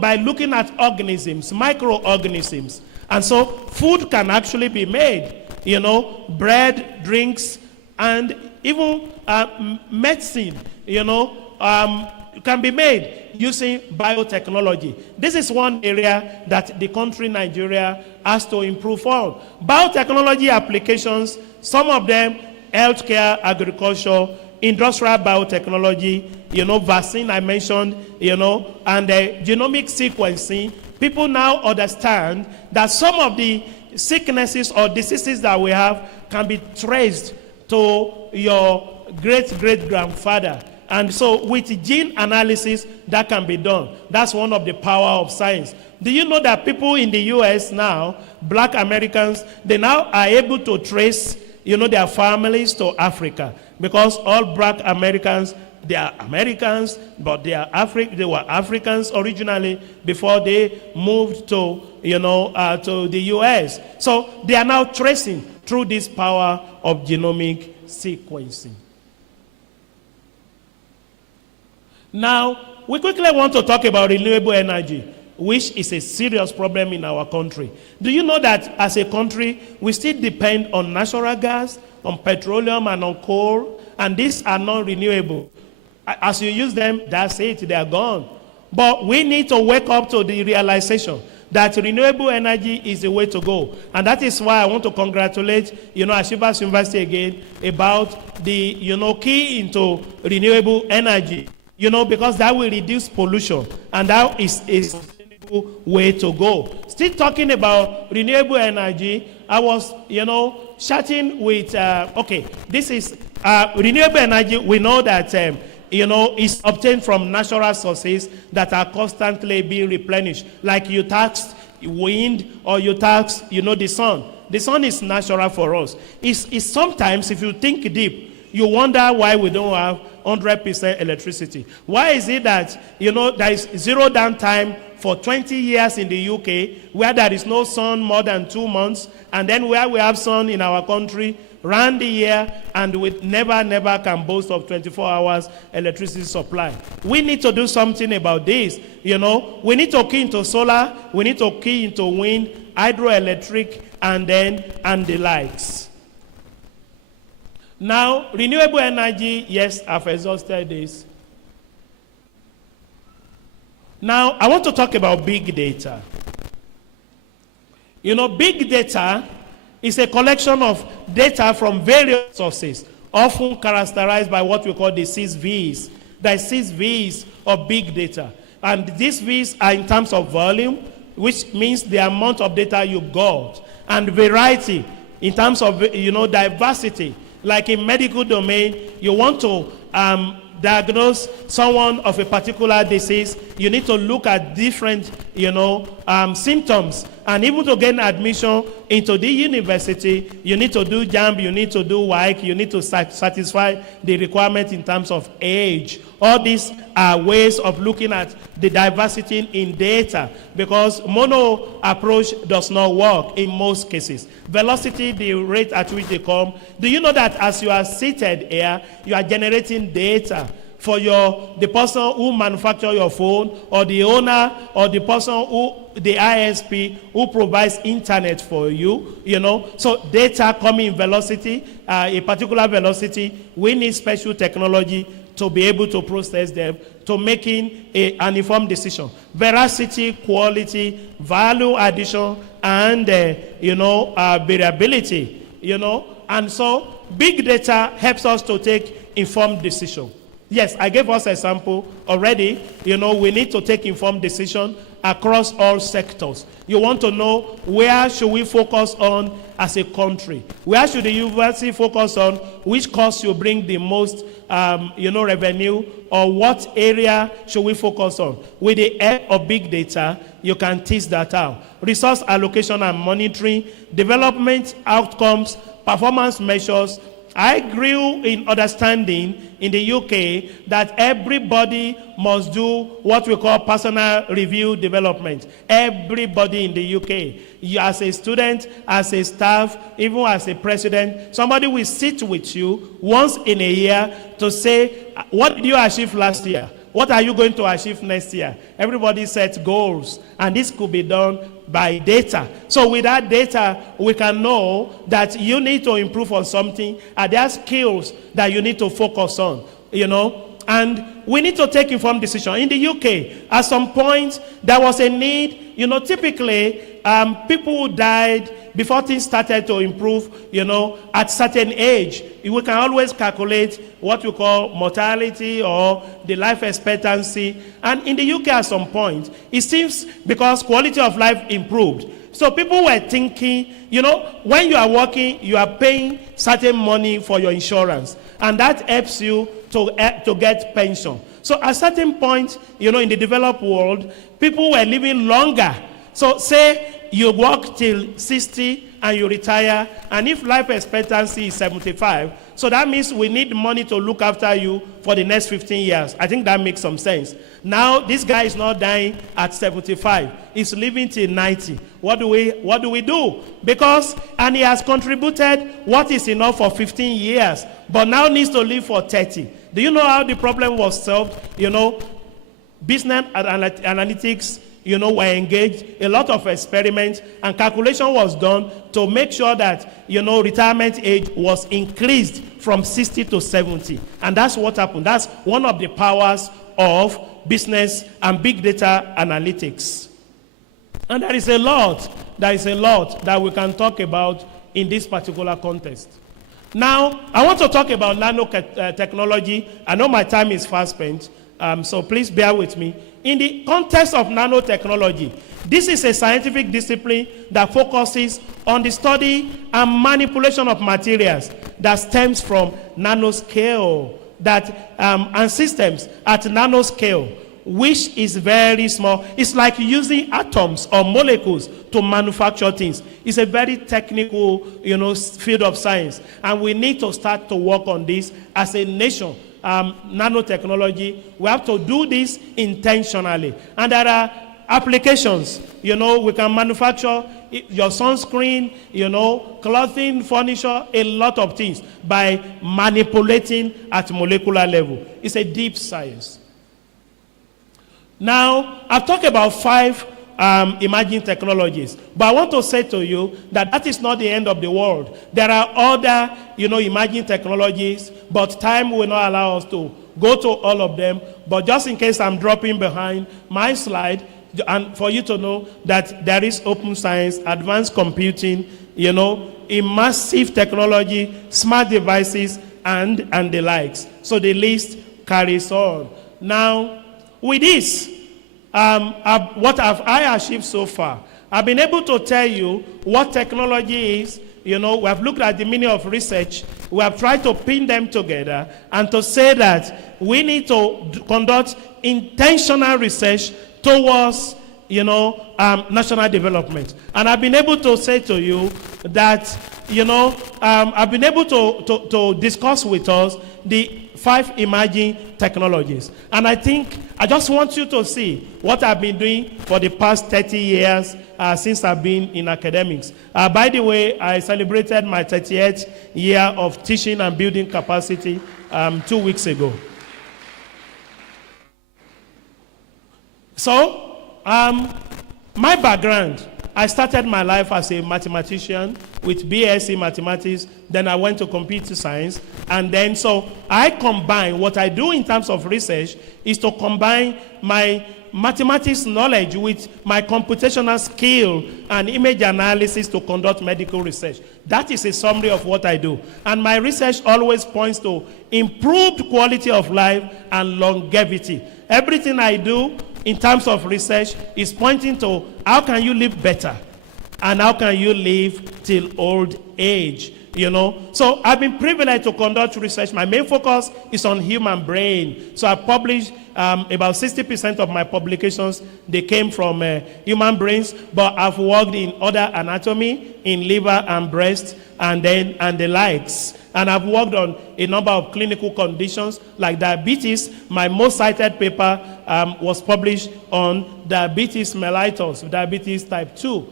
by looking at organisms, microorganisms. And so food can actually be made, bread, drinks, and even medicine, can be made using biotechnology. This is one area that the country Nigeria has to improve on. Biotechnology applications, some of them healthcare, agriculture, industrial biotechnology, vaccine I mentioned, and genomic sequencing. People now understand that some of the sicknesses or diseases that we have can be traced to your great-great-grandfather. And so with gene analysis, that can be done. That's one of the power of science. Do you know that people in the US now, black Americans, they now are able to trace, their families to Africa, because all black Americans they are Americans, but they were Africans originally before they moved to, to the US. So they are now tracing through this power of genomic sequencing. Now, we quickly want to talk about renewable energy, which is a serious problem in our country. Do you know that as a country, we still depend on natural gas, on petroleum, and on coal, and these are not renewable. As you use them, that's it, they are gone. But we need to wake up to the realization that renewable energy is the way to go. And that is why I want to congratulate, Ashibas University again about the, key into renewable energy, because that will reduce pollution, and that is a sustainable way to go. Still talking about renewable energy, I was, chatting with, this is renewable energy. We know that, is obtained from natural sources that are constantly being replenished. Like you tax wind or you tax, the sun. The sun is natural for us. It's sometimes, if you think deep, you wonder why we don't have 100% electricity. Why is it that, there is zero downtime for 20 years in the UK, where there is no sun more than 2 months, and then where we have sun in our country round the year, and we never can boast of 24 hours electricity supply. We need to do something about this. We need to key into solar, we need to key into wind, hydroelectric, and the likes. Now, renewable energy, yes, I've exhausted this. Now, I want to talk about big data. Big data is a collection of data from various sources, often characterized by what we call the 6 V's. There are 6 V's of big data. And these V's are in terms of volume, which means the amount of data you got, and variety in terms of, diversity. Like in medical domain, you want to diagnose someone of a particular disease, you need to look at different, symptoms. And even to gain admission into the university, you need to do JAMB, you need to do WAEC, you need to satisfy the requirement in terms of age. All these are ways of looking at the diversity in data, because mono approach does not work in most cases. Velocity, the rate at which they come. Do you know that as you are seated here, you are generating data for the person who manufactures your phone, or the owner, or the person the ISP who provides internet for you, So data coming in velocity, a particular velocity, we need special technology to be able to process them, to making an informed decision. Veracity, quality, value addition, and, variability, And so big data helps us to take informed decision. Yes, I gave us an example already. We need to take informed decision across all sectors. You want to know, where should we focus on as a country? Where should the university focus on? Which course will bring the most, revenue? Or what area should we focus on? With the help of big data, you can tease that out. Resource allocation and monitoring, development outcomes, performance measures. I grew in understanding in the UK that everybody must do what we call personal review development. Everybody in the UK, you as a student, as a staff, even as a president, somebody will sit with you once in a year to say, what did you achieve last year? What are you going to achieve next year? Everybody sets goals, and this could be done by data. So with that data, we can know that you need to improve on something, and there are skills that you need to focus on, and we need to take informed decision. In the UK, at some point, there was a need, typically, people who died before things started to improve, at certain age. We can always calculate what we call mortality or the life expectancy. And in the UK at some point, it seems because quality of life improved. So people were thinking, when you are working, you are paying certain money for your insurance. And that helps you to get pension. So at certain point, in the developed world, people were living longer. So say, you work till 60 and you retire, and if life expectancy is 75, so that means we need money to look after you for the next 15 years. I think that makes some sense. Now, this guy is not dying at 75. He's living till 90. What do we do? Because, and he has contributed what is enough for 15 years, but now needs to live for 30. Do you know how the problem was solved? Business analytics, were engaged, a lot of experiments, and calculation was done to make sure that, retirement age was increased from 60 to 70. And that's what happened. That's one of the powers of business and big data analytics. And there is a lot that we can talk about in this particular context. Now, I want to talk about nanotechnology. I know my time is fast spent, so please bear with me. In the context of nanotechnology, this is a scientific discipline that focuses on the study and manipulation of materials that stems from nanoscale and systems at nanoscale, which is very small. It's like using atoms or molecules to manufacture things. It's a very technical, field of science, and we need to start to work on this as a nation. Nanotechnology, we have to do this intentionally. And there are applications, we can manufacture your sunscreen, clothing, furniture, a lot of things by manipulating at molecular level. It's a deep science. Now, I've talked about 5 emerging technologies, but I want to say to you that is not the end of the world. There are other, emerging technologies, but time will not allow us to go to all of them. But just in case I'm dropping behind my slide, and for you to know that there is open science, advanced computing, immersive technology, smart devices, and the likes. So the list carries on. Now, with this, what have I achieved so far? I've been able to tell you what technology is. We have looked at the meaning of research. We have tried to pin them together and to say that we need to conduct intentional research towards, national development. And I've been able to say to you that, I've been able to discuss with us the 5 emerging technologies. And I think I just want you to see what I've been doing for the past 30 years since I've been in academics. By the way, I celebrated my 38th year of teaching and building capacity 2 weeks ago. So, my background, I started my life as a mathematician with BSc mathematics. Then I went to computer science. And then so I combine, what I do in terms of research is to combine my mathematics knowledge with my computational skill and image analysis to conduct medical research. That is a summary of what I do. And my research always points to improved quality of life and longevity. Everything I do in terms of research is pointing to how can you live better and how can you live till old age, So I've been privileged to conduct research. My main focus is on human brain. So I published about 60% of my publications, they came from human brains, but I've worked in other anatomy, in liver and breast, and the likes. And I've worked on a number of clinical conditions like diabetes. My most cited paper was published on diabetes mellitus, diabetes type 2.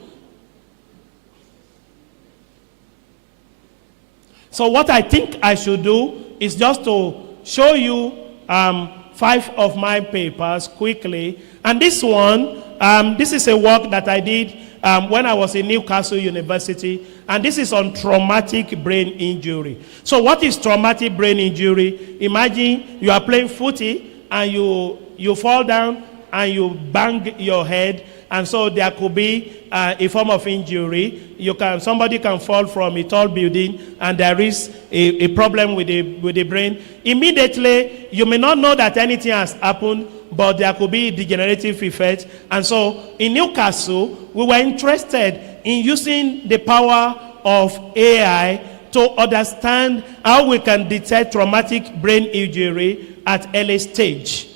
So what I think I should do is just to show you 5 of my papers quickly. And this one, this is a work that I did when I was in Newcastle University. And this is on traumatic brain injury. So what is traumatic brain injury? Imagine you are playing footy and you fall down and you bang your head. And so there could be a form of injury. Somebody can fall from a tall building and there is a problem with the brain. Immediately, you may not know that anything has happened, but there could be degenerative effects. And so in Newcastle, we were interested in using the power of AI to understand how we can detect traumatic brain injury at early stage.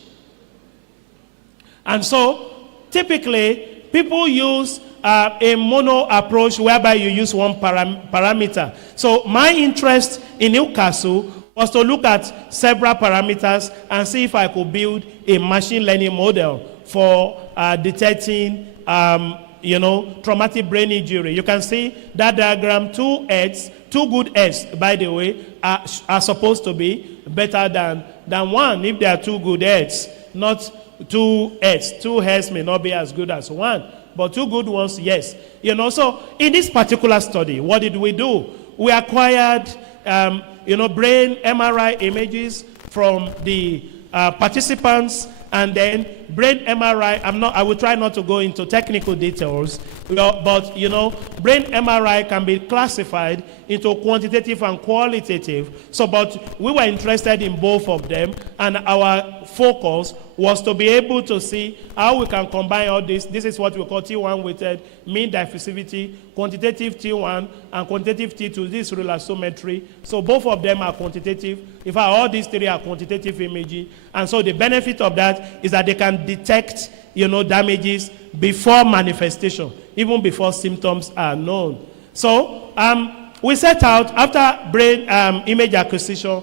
And so typically, people use a mono approach whereby you use one parameter. So my interest in Newcastle was to look at several parameters and see if I could build a machine learning model for detecting traumatic brain injury. You can see that diagram, two good heads, by the way, are supposed to be better than one if there are two good heads, not two heads. Two heads may not be as good as one, but two good ones, yes. So in this particular study, what did we do? We acquired, brain MRI images from the participants, and then brain MRI, I will try not to go into technical details, but brain MRI can be classified into quantitative and qualitative. So, but we were interested in both of them, and our focus was to be able to see how we can combine all this. This is what we call T1 weighted mean diffusivity, quantitative T1 and quantitative T2. This is relativometry. So both of them are quantitative. In fact, all these three are quantitative imaging. And so the benefit of that is that they can detect, damages before manifestation, even before symptoms are known. So we set out after brain image acquisition.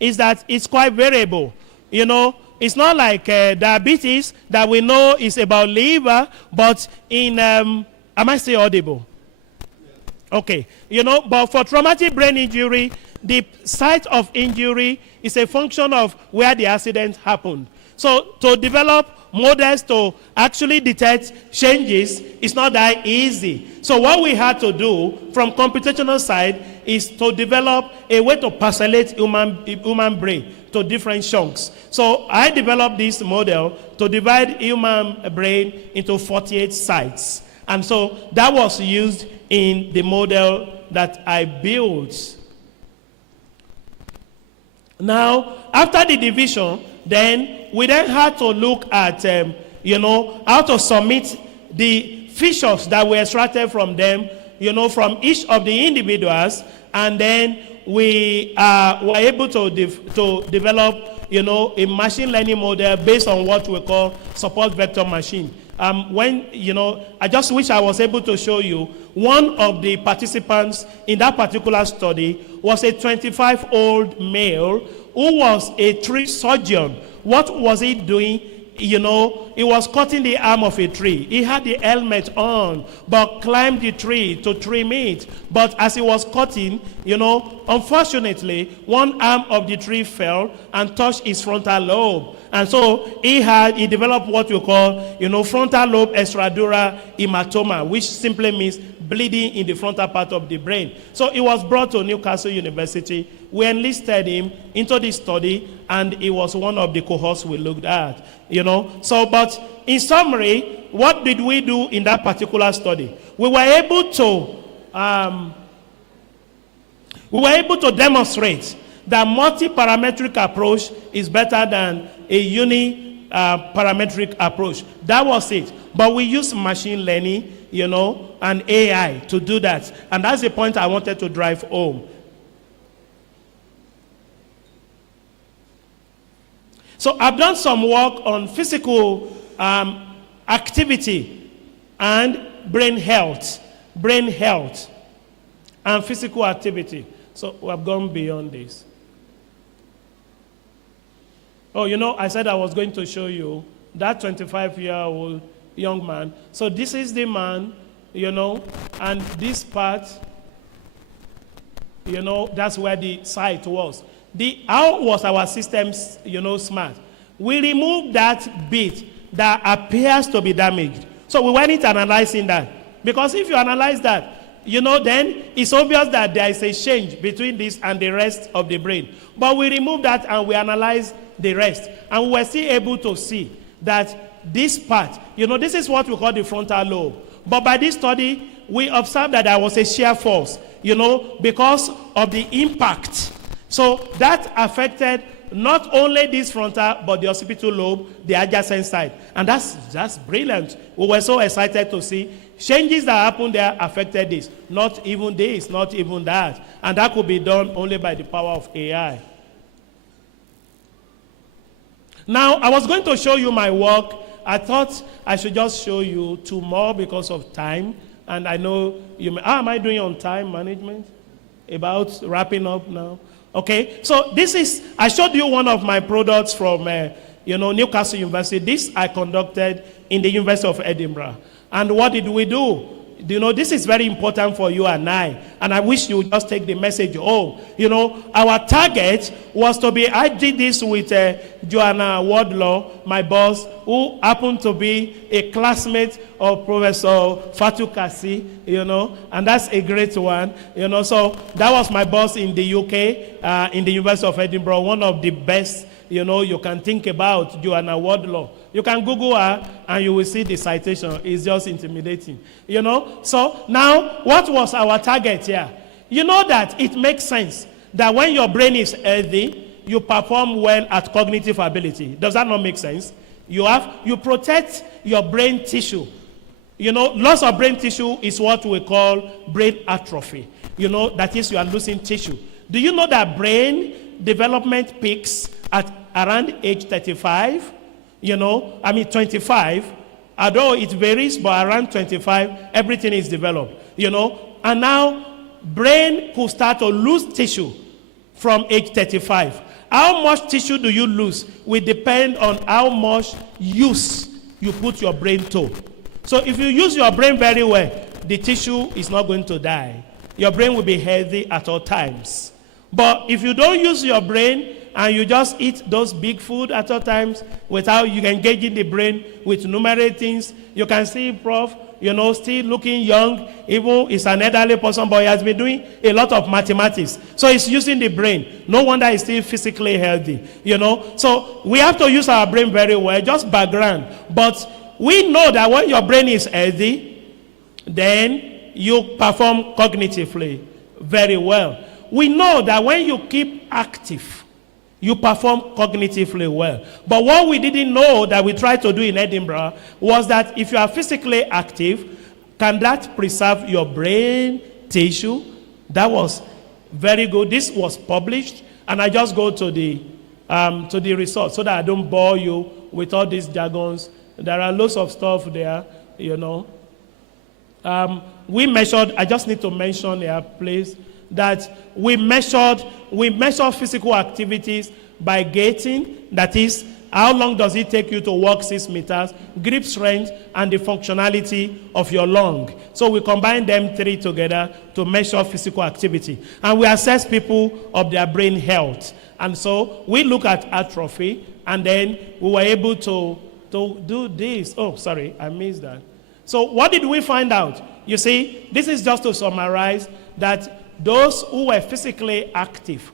Is that it's quite variable. It's not like diabetes that we know is about liver, but in, am I still audible? Okay. But for traumatic brain injury, the site of injury is a function of where the accident happened. So to develop models to actually detect changes is not that easy. So what we had to do from computational side is to develop a way to parcellate human brain to different chunks. So I developed this model to divide human brain into 48 sites. And so that was used in the model that I built. Now, after the division, we then had to look at, how to submit the features that were extracted from them, from each of the individuals, and then we were able to develop, a machine learning model based on what we call support vector machine. I just wish I was able to show you one of the participants in that particular study was a 25-year-old male who was a tree surgeon. What was he doing? He was cutting the arm of a tree. He had the helmet on, but climbed the tree to trim it. But as he was cutting, unfortunately, one arm of the tree fell and touched his frontal lobe. And so he developed what we call, frontal lobe extradural hematoma, which simply means bleeding in the frontal part of the brain. So he was brought to Newcastle University. We enlisted him into the study, and he was one of the cohorts we looked at. So, but in summary, what did we do in that particular study? We were able to demonstrate that multi-parametric approach is better than a uni-parametric approach. That was it. But we used machine learning, and AI to do that. And that's the point I wanted to drive home. So I've done some work on physical activity and brain health and physical activity. So we have gone beyond this. Oh, I said I was going to show you that 25-year-old young man. So this is the man, and this part, that's where the site was. How was our system, smart? We removed that bit that appears to be damaged. So we went into analyzing that. Because if you analyze that, then it's obvious that there is a change between this and the rest of the brain. But we removed that and we analyzed the rest. And we were still able to see that this part, this is what we call the frontal lobe. But by this study, we observed that there was a shear force, because of the impact. So that affected not only this frontal, but the occipital lobe, the adjacent side. And that's brilliant. We were so excited to see, changes that happen there affected this. Not even this, not even that. And that could be done only by the power of AI. Now, I was going to show you my work. I thought I should just show you 2 more because of time. And I know you may, how am I doing on time management? About wrapping up now. Okay, so this is, I showed you one of my products from, Newcastle University. This I conducted in the University of Edinburgh. And what did we do? This is very important for you and I wish you would just take the message home. Our target was to be, I did this with Joanna Wardlaw, my boss, who happened to be a classmate of Professor Fatou Kassi, and that's a great one. So that was my boss in the UK, in the University of Edinburgh, one of the best, you can think about, Joanna Wardlaw. You can Google her and you will see the citation. It's just intimidating. So now, what was our target here? You know that it makes sense that when your brain is healthy, you perform well at cognitive ability. Does that not make sense? You protect your brain tissue. Loss of brain tissue is what we call brain atrophy. That is, you are losing tissue. Do you know that brain development peaks at around age 35? 25, although it varies, but around 25, everything is developed, and now brain could start to lose tissue from age 35. How much tissue do you lose will depend on how much use you put your brain to. So if you use your brain very well, the tissue is not going to die. Your brain will be healthy at all times. But if you don't use your brain, and you just eat those big food at all times without you engaging the brain with numerous things. You can see Prof, still looking young, even he's an elderly person, but he has been doing a lot of mathematics. So he's using the brain. No wonder he's still physically healthy, So we have to use our brain very well, just background. But we know that when your brain is healthy, then you perform cognitively very well. We know that when you keep active, you perform cognitively well. But what we didn't know that we tried to do in Edinburgh was that if you are physically active, can that preserve your brain tissue? That was very good. This was published, and I just go to the results so that I don't bore you with all these jargons. There are lots of stuff there, we measured, I just need to mention here, please, that we measured physical activities by gating, that is, how long does it take you to walk 6 meters, grip strength, and the functionality of your lung. So we combine them 3 together to measure physical activity. And we assess people of their brain health. And so we look at atrophy, and then we were able to do this. Oh, sorry, I missed that. So what did we find out? You see, this is just to summarize that those who were physically active,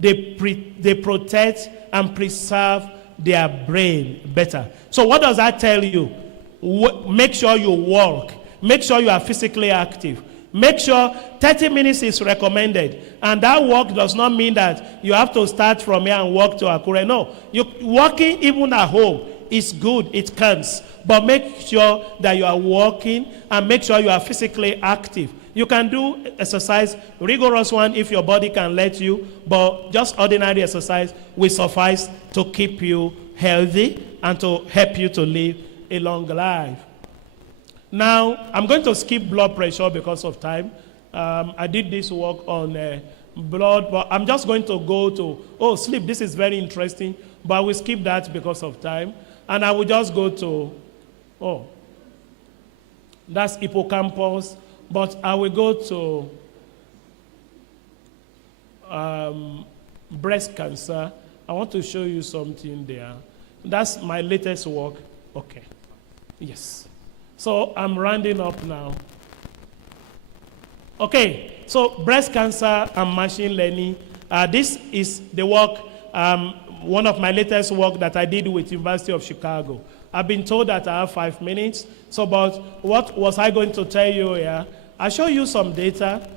they protect and preserve their brain better. So what does that tell you? Make sure you walk. Make sure you are physically active. Make sure 30 minutes is recommended. And that walk does not mean that you have to start from here and walk to Akure. No, walking even at home is good. It counts. But make sure that you are walking and make sure you are physically active. You can do exercise, rigorous one if your body can let you, but just ordinary exercise will suffice to keep you healthy and to help you to live a long life. Now, I'm going to skip blood pressure because of time. I did this work on blood, but I'm just going to go to, sleep. This is very interesting, but I will skip that because of time. And I will just go to, that's hippocampus. But I will go to breast cancer. I want to show you something there. That's my latest work. Okay. Yes. So I'm rounding up now. Okay. So breast cancer and machine learning. This is the work, one of my latest work that I did with University of Chicago. I've been told that I have 5 minutes. So, but what was I going to tell you here? I'll show you some data.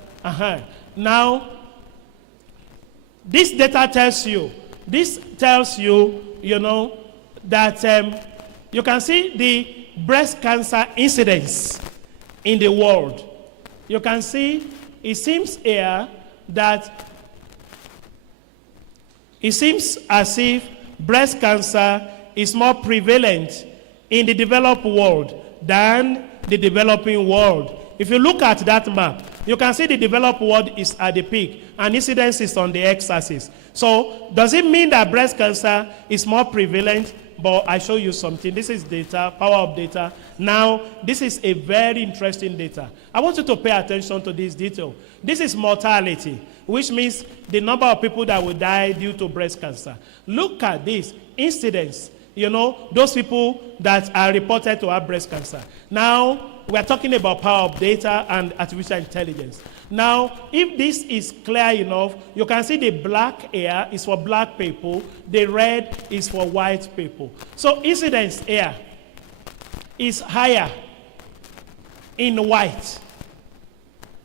Now, this data tells you, that you can see the breast cancer incidence in the world. You can see, it seems here that it seems as if breast cancer is more prevalent in the developed world than the developing world. If you look at that map, you can see the developed world is at the peak and incidence is on the x-axis. So does it mean that breast cancer is more prevalent? But I show you something. This is data, power of data. Now, this is a very interesting data. I want you to pay attention to this detail. This is mortality, which means the number of people that will die due to breast cancer. Look at this incidence. You know, those people that are reported to have breast cancer. Now, we're talking about power of data and artificial intelligence. Now, if this is clear enough, you can see the black here is for black people, the red is for white people. So incidence here is higher in white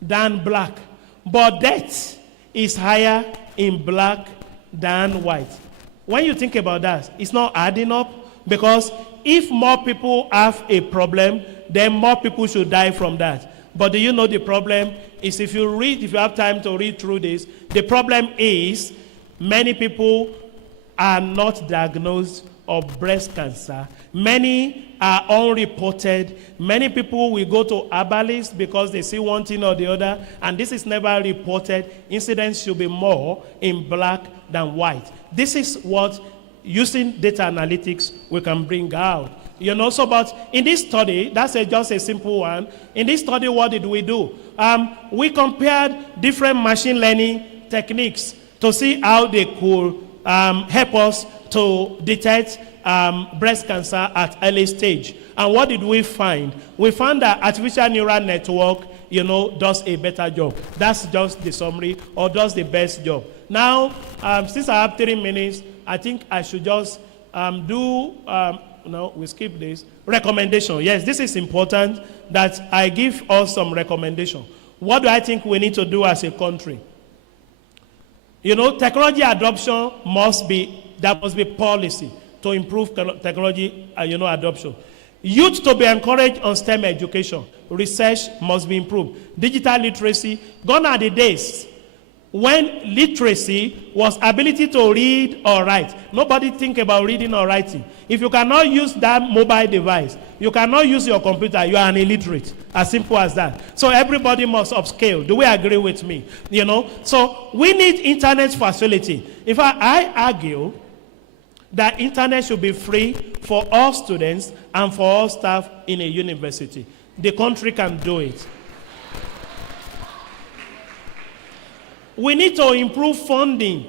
than black, but death is higher in black than white. When you think about that, it's not adding up, because if more people have a problem, then more people should die from that. But do you know the problem is, if you have time to read through this, the problem is many people are not diagnosed of breast cancer. Many are unreported. Many people will go to herbalists because they see one thing or the other, and this is never reported. Incidence should be more in black than white. This is what, using data analytics, we can bring out. You know, so but in this study, that's just a simple one. In this study, what did we do? We compared different machine learning techniques to see how they could help us to detect breast cancer at early stage. And what did we find? We found that artificial neural network, you know, does a better job. That's just the summary, or does the best job. Now, since I have 3 minutes, I think I should just no, we skip this. Recommendation. Yes, this is important that I give us some recommendation. What do I think we need to do as a country? You know, technology adoption must be policy to improve technology, adoption. Youth to be encouraged on STEM education. Research must be improved. Digital literacy. Gone are the days when literacy was ability to read or write. Nobody think about reading or writing. If you cannot use that mobile device, you cannot use your computer, you are an illiterate. As simple as that. So everybody must upscale. Do we agree with me? You know, so we need internet facility. In fact, I argue that internet should be free for all students and for all staff in a university. The country can do it. We need to improve funding.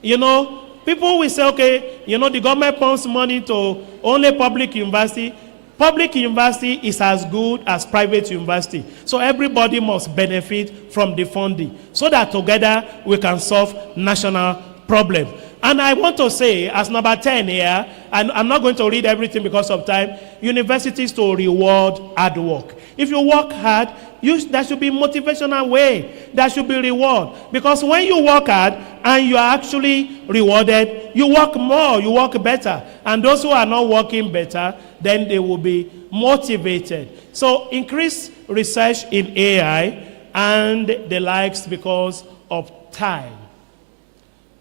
You know, people will say, okay, you know, the government pumps money to only public university. Public university is as good as private university. So everybody must benefit from the funding so that together we can solve national problems. And I want to say, as number 10 here, and I'm not going to read everything because of time, universities to reward hard work. If you work hard, there should be motivational way. There should be reward. Because when you work hard and you are actually rewarded, you work more, you work better. And those who are not working better, then they will be motivated. So increase research in AI and the likes because of time.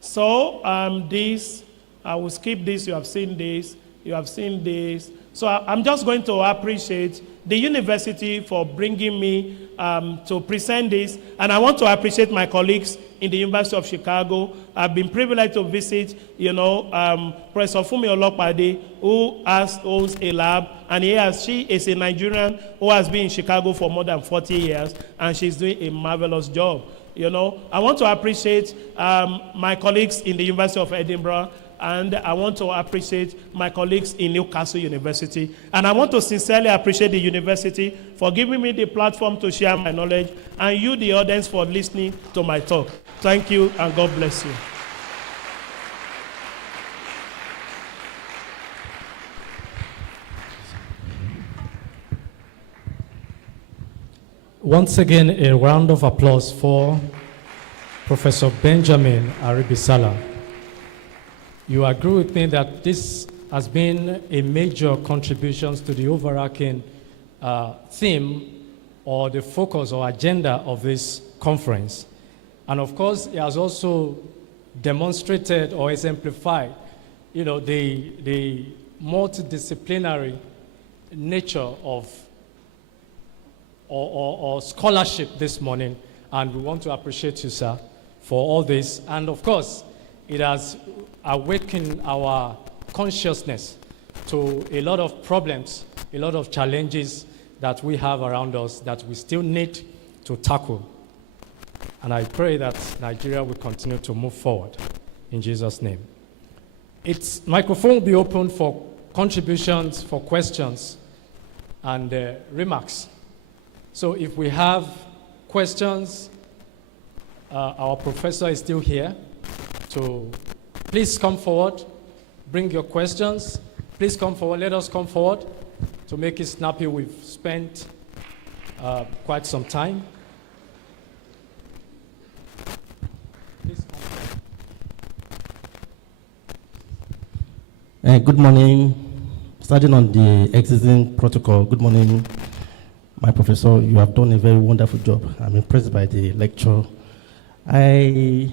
So this, I will skip this. You have seen this. You have seen this. So I'm just going to appreciate the university for bringing me to present this. And I want to appreciate my colleagues in the University of Chicago. I've been privileged to visit, Professor Fumi Olopade, who owns a lab. And she is a Nigerian who has been in Chicago for more than 40 years. And she's doing a marvelous job. You know, I want to appreciate my colleagues in the University of Edinburgh, and I want to appreciate my colleagues in Newcastle University. And I want to sincerely appreciate the university for giving me the platform to share my knowledge, and you, the audience, for listening to my talk. Thank you, and God bless you. Once again, a round of applause for Professor Benjamin Aribisala. You agree with me that this has been a major contribution to the overarching theme or the focus or agenda of this conference. And of course, it has also demonstrated or exemplified, the multidisciplinary nature of or scholarship this morning. And we want to appreciate you, sir, for all this. And of course, it has awakened our consciousness to a lot of problems, a lot of challenges that we have around us that we still need to tackle. And I pray that Nigeria will continue to move forward in Jesus' name. Its microphone will be open for contributions, for questions, and remarks. So if we have questions, our professor is still here. So please come forward, bring your questions. Please come forward, let us come forward. To make it snappy, we've spent quite some time. Please come forward. Good morning. Starting on the existing protocol, good morning, my professor. You have done a very wonderful job. I'm impressed by the lecture. I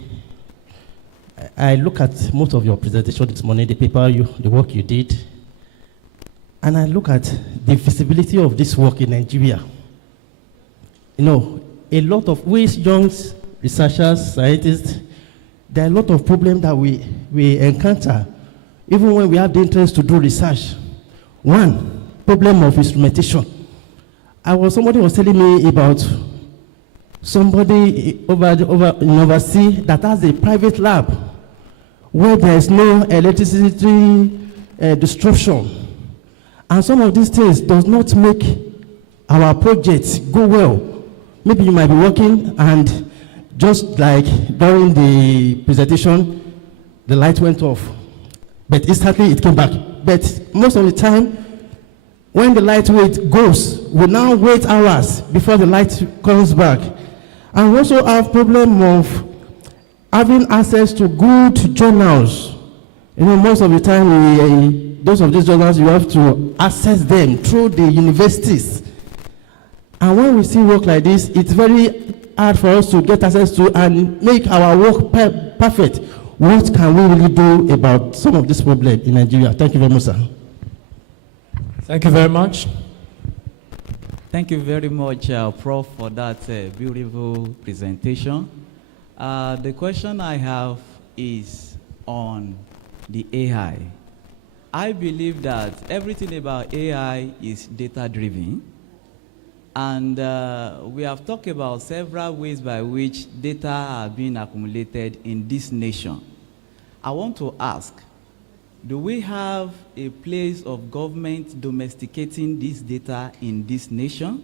look at most of your presentation this morning, the paper, the work you did, and I look at the feasibility of this work in Nigeria. A lot of we young researchers, scientists, there are a lot of problems that we encounter, even when we have the interest to do research. One, problem of instrumentation. Somebody was telling me about somebody overseas that has a private lab where there is no electricity disruption. And some of these things does not make our projects go well. Maybe you might be working and just like during the presentation, the light went off, but instantly it came back. But most of the time, when the light goes, we now wait hours before the light comes back. And we also have problem of having access to good journals. Most of the time, those of these journals, you have to access them through the universities. And when we see work like this, it's very hard for us to get access to and make our work perfect. What can we really do about some of this problem in Nigeria? Thank you very much, sir. Thank you very much. Thank you very much, Prof, for that beautiful presentation. The question I have is on the AI. I believe that everything about AI is data-driven. And we have talked about several ways by which data are being accumulated in this nation. I want to ask, do we have a place of government domesticating this data in this nation?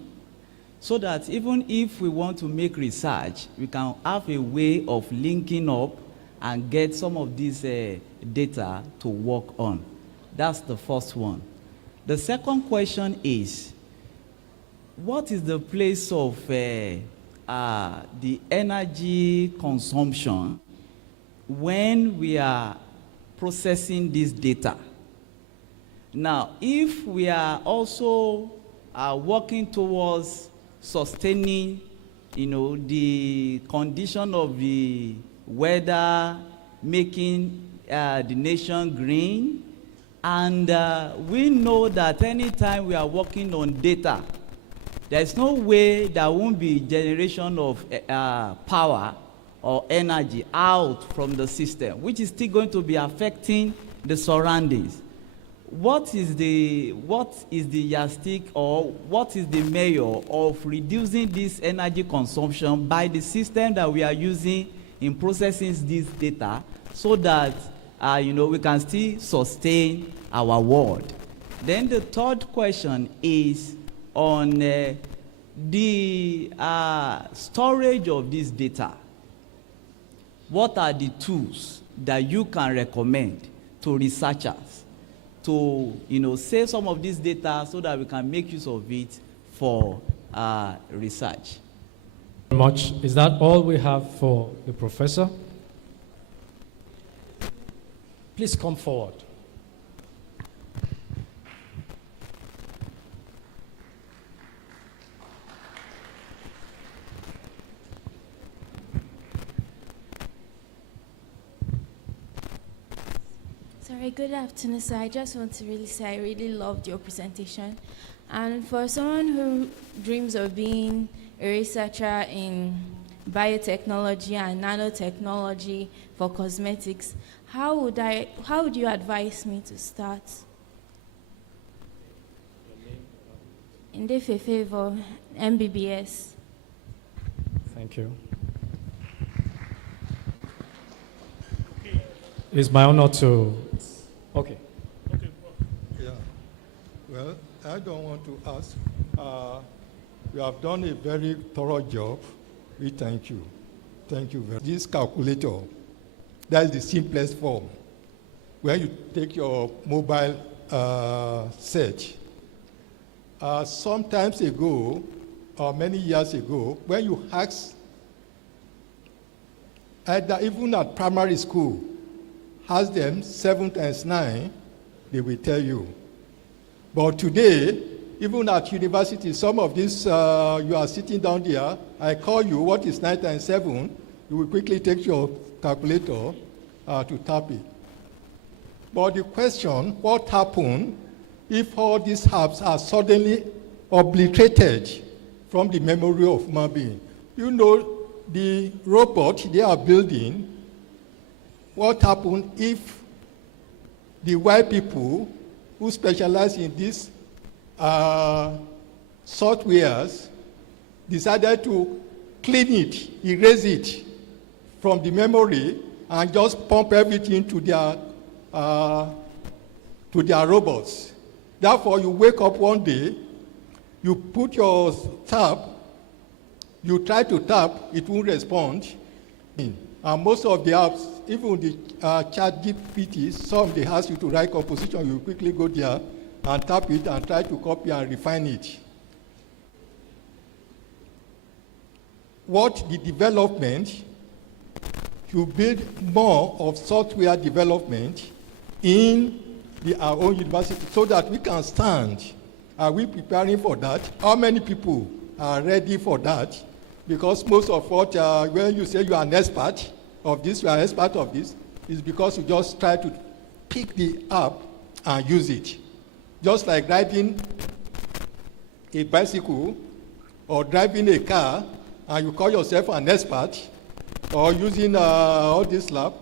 So that even if we want to make research, we can have a way of linking up and get some of this data to work on. That's the first one. The second question is, what is the place of the energy consumption when we are processing this data? Now, if we are also working towards sustaining, the condition of the weather, making the nation green, and we know that anytime we are working on data, there's no way there won't be generation of power or energy out from the system, which is still going to be affecting the surroundings. What is the yardstick or what is the measure of reducing this energy consumption by the system that we are using in processing this data so that we can still sustain our world? Then the third question is on the storage of this data. What are the tools that you can recommend to researchers to save some of this data so that we can make use of it for research? Very much. Is that all we have for the professor? Please come forward. Hi, good afternoon, sir. I just want to really say I really loved your presentation. And for someone who dreams of being a researcher in biotechnology and nanotechnology for cosmetics, how would you advise me to start? In the favor, MBBS. Thank you. It's my honor to. Okay. Yeah. Well, I don't want to ask. You have done a very thorough job. We thank you. Thank you very much. This calculator, that is the simplest form. When you take your mobile search, some times ago, or many years ago, when you ask, even at primary school, ask them 7 times 9, they will tell you. But today, even at university, some of these, you are sitting down there, I call you, what is 9 times 7? You will quickly take your calculator to type it. But the question, what happened if all these apps are suddenly obliterated from the memory of human being? You know, the robot they are building, what happened if the white people who specialize in these softwares decided to clean it, erase it from the memory, and just pump everything to their robots. Therefore, you wake up one day, you put your tab, you try to tap, it won't respond. And most of the apps, even the chat GPT, some they ask you to write composition, you quickly go there and tap it and try to copy and refine it. What the development, you build more of software development in our own university so that we can stand. Are we preparing for that? How many people are ready for that? Because most of what, when you say you are an expert of this, you are an expert of this, is because you just try to pick the app and use it. Just like riding a bicycle or driving a car, and you call yourself an expert, or using all this lab.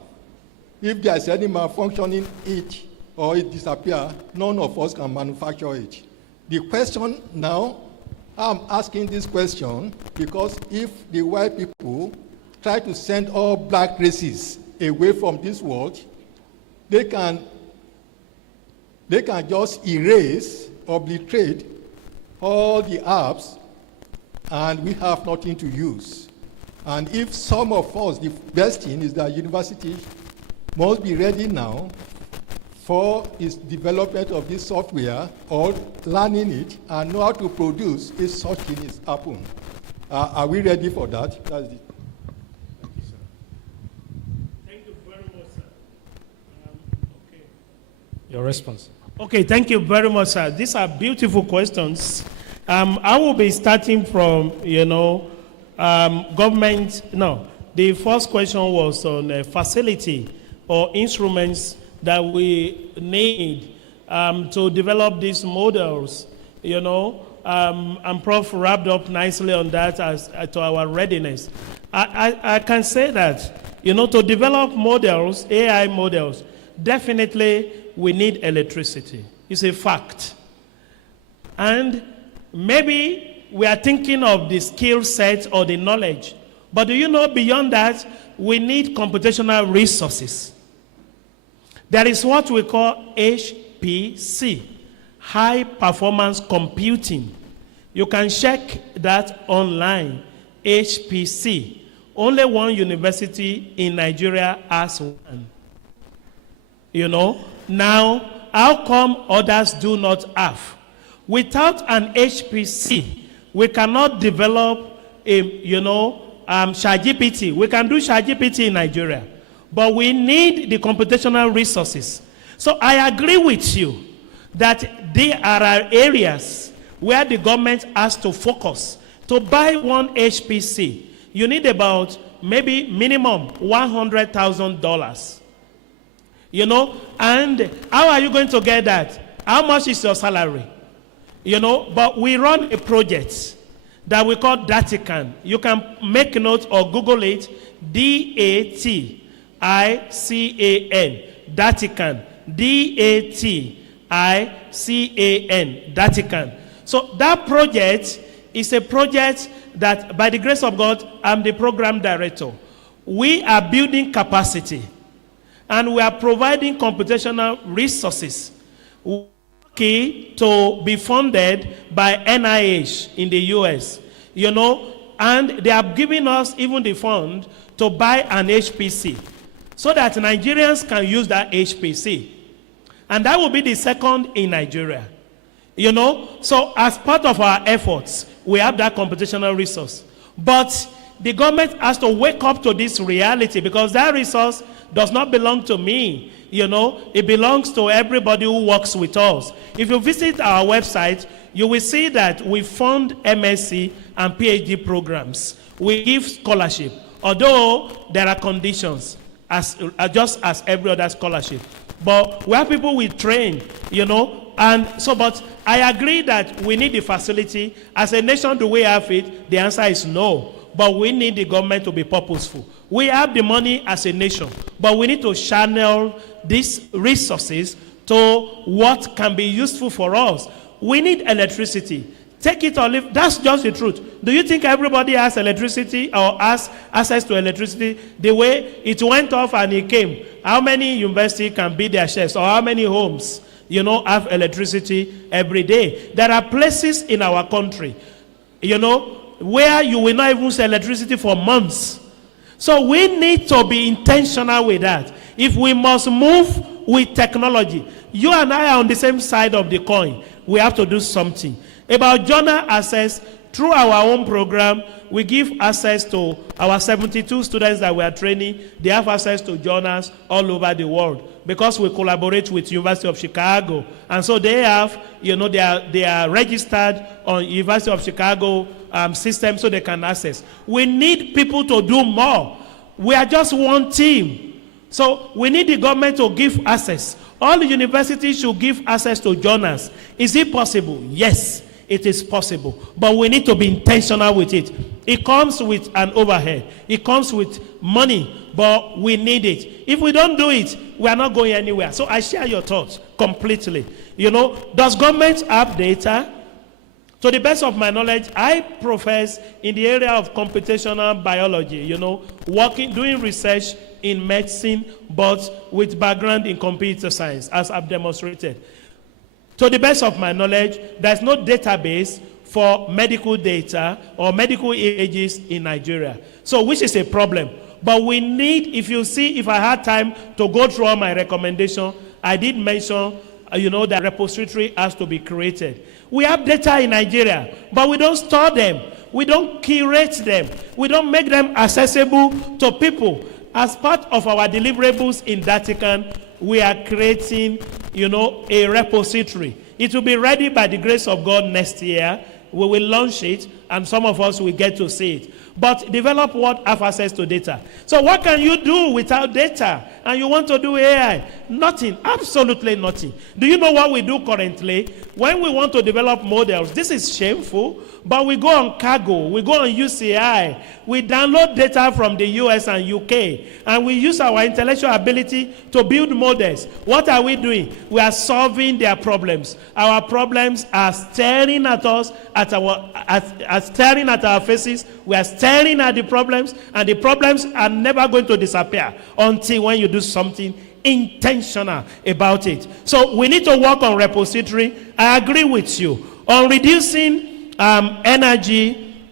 If there is any malfunctioning it or it disappear, none of us can manufacture it. The question now, I'm asking this question because if the white people try to send all black races away from this world, they can just erase, obliterate all the apps, and we have nothing to use. And if some of us, the best thing is that university must be ready now for its development of this software or learning it and know how to produce if such thing is happen. Are we ready for that? That's it. Thank you, sir. Thank you very much, sir. Okay. Your response. Okay, thank you very much, sir. These are beautiful questions. I will be starting from, government. No, the first question was on facility or instruments that we need to develop these models, and Prof wrapped up nicely on that as to our readiness. I can say that, to develop models, AI models, definitely we need electricity. It's a fact. And maybe we are thinking of the skill set or the knowledge. But do you know beyond that, we need computational resources. There is what we call HPC, high performance computing. You can check that online, HPC. Only one university in Nigeria has one. Now, how come others do not have? Without an HPC, we cannot develop ChatGPT. We can do ChatGPT in Nigeria, but we need the computational resources. So I agree with you that there are areas where the government has to focus. To buy one HPC, you need about maybe minimum $100,000. You know, and how are you going to get that? How much is your salary? You know, but we run a project that we call DATICAN. You can make note or Google it, DATICAN, DATICAN, DATICAN, DATICAN. So that project is a project that, by the grace of God, I'm the program director. We are building capacity, and we are providing computational resources to be funded by NIH in the US, you know, and they are giving us even the fund to buy an HPC so that Nigerians can use that HPC. And that will be the second in Nigeria, you know. So as part of our efforts, we have that computational resource. But the government has to wake up to this reality, because that resource does not belong to me. You know, it belongs to everybody who works with us. If you visit our website, you will see that we fund MSc and PhD programs. We give scholarship, although there are conditions, just as every other scholarship. But we have people we train, you know, and so, but I agree that we need the facility. As a nation, do we have it? The answer is no. But we need the government to be purposeful. We have the money as a nation, but we need to channel these resources to what can be useful for us. We need electricity. Take it or leave. That's just the truth. Do you think everybody has electricity or has access to electricity the way it went off and it came? How many universities can be their chefs, or how many homes, you know, have electricity every day? There are places in our country, you know, where you will not even sell electricity for months. So we need to be intentional with that. If we must move with technology, you and I are on the same side of the coin. We have to do something. About journal access, through our own program, we give access to our 72 students that we are training. They have access to journals all over the world because we collaborate with University of Chicago. And so they have, you know, they are registered on University of Chicago system, so they can access. We need people to do more. We are just one team. So we need the government to give access. All the universities should give access to journals. Is it possible? Yes, it is possible. But we need to be intentional with it. It comes with an overhead. It comes with money, but we need it. If we don't do it, we are not going anywhere. So I share your thoughts completely. You know, does government have data? To the best of my knowledge, I profess in the area of computational biology, you know, doing research in medicine, but with background in computer science, as I've demonstrated. To the best of my knowledge, there's no database for medical data or medical images in Nigeria. So, which is a problem. But we need, if I had time to go through all my recommendations, I did mention, you know, that repository has to be created. We have data in Nigeria, but we don't store them. We don't curate them. We don't make them accessible to people. As part of our deliverables in DATICAN, we are creating, you know, a repository. It will be ready by the grace of God next year. We will launch it, and some of us will get to see it. But develop what have access to data. So what can you do without data? And you want to do AI? Nothing, absolutely nothing. Do you know what we do currently? When we want to develop models, this is shameful, but we go on Kaggle, we go on UCI, we download data from the US and UK, and we use our intellectual ability to build models. What are we doing? We are solving their problems. Our problems are staring at us, staring at our faces. We are staring at the problems, and the problems are never going to disappear until when you do something intentional about it. So we need to work on repository. I agree with you on reducing energy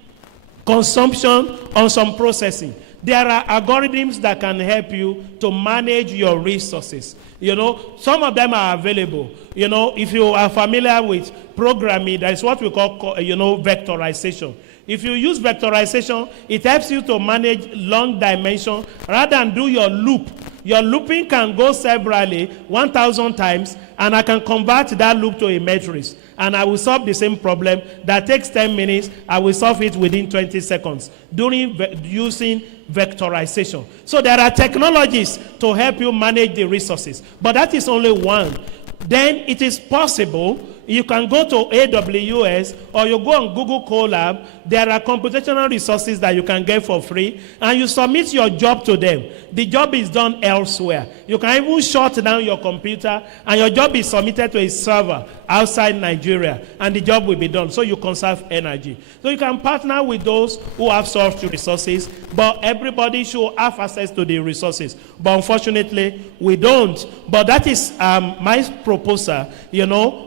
consumption on some processing. There are algorithms that can help you to manage your resources. You know, some of them are available. You know, if you are familiar with programming, that is what we call, you know, vectorization. If you use vectorization, it helps you to manage long dimension rather than do your loop. Your looping can go severally 1,000 times, and I can convert that loop to a matrix. and I will solve the same problem that takes 10 minutes. I will solve it within 20 seconds using vectorization. So there are technologies to help you manage the resources, but that is only one. Then it is possible. You can go to AWS or you go on Google Colab. There are computational resources that you can get for free, and you submit your job to them. The job is done elsewhere. You can even shut down your computer, and your job is submitted to a server outside Nigeria, and the job will be done, so you conserve energy. So you can partner with those who have sourced resources, but everybody should have access to the resources. But unfortunately, we don't. But that is my proposal,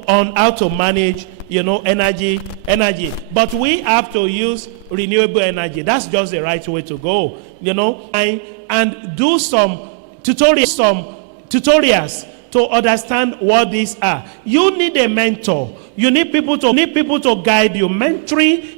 on how to manage, energy. But we have to use renewable energy. That's just the right way to go, and do some tutorials to understand what these are. You need a mentor. You need people to guide you. Mentoring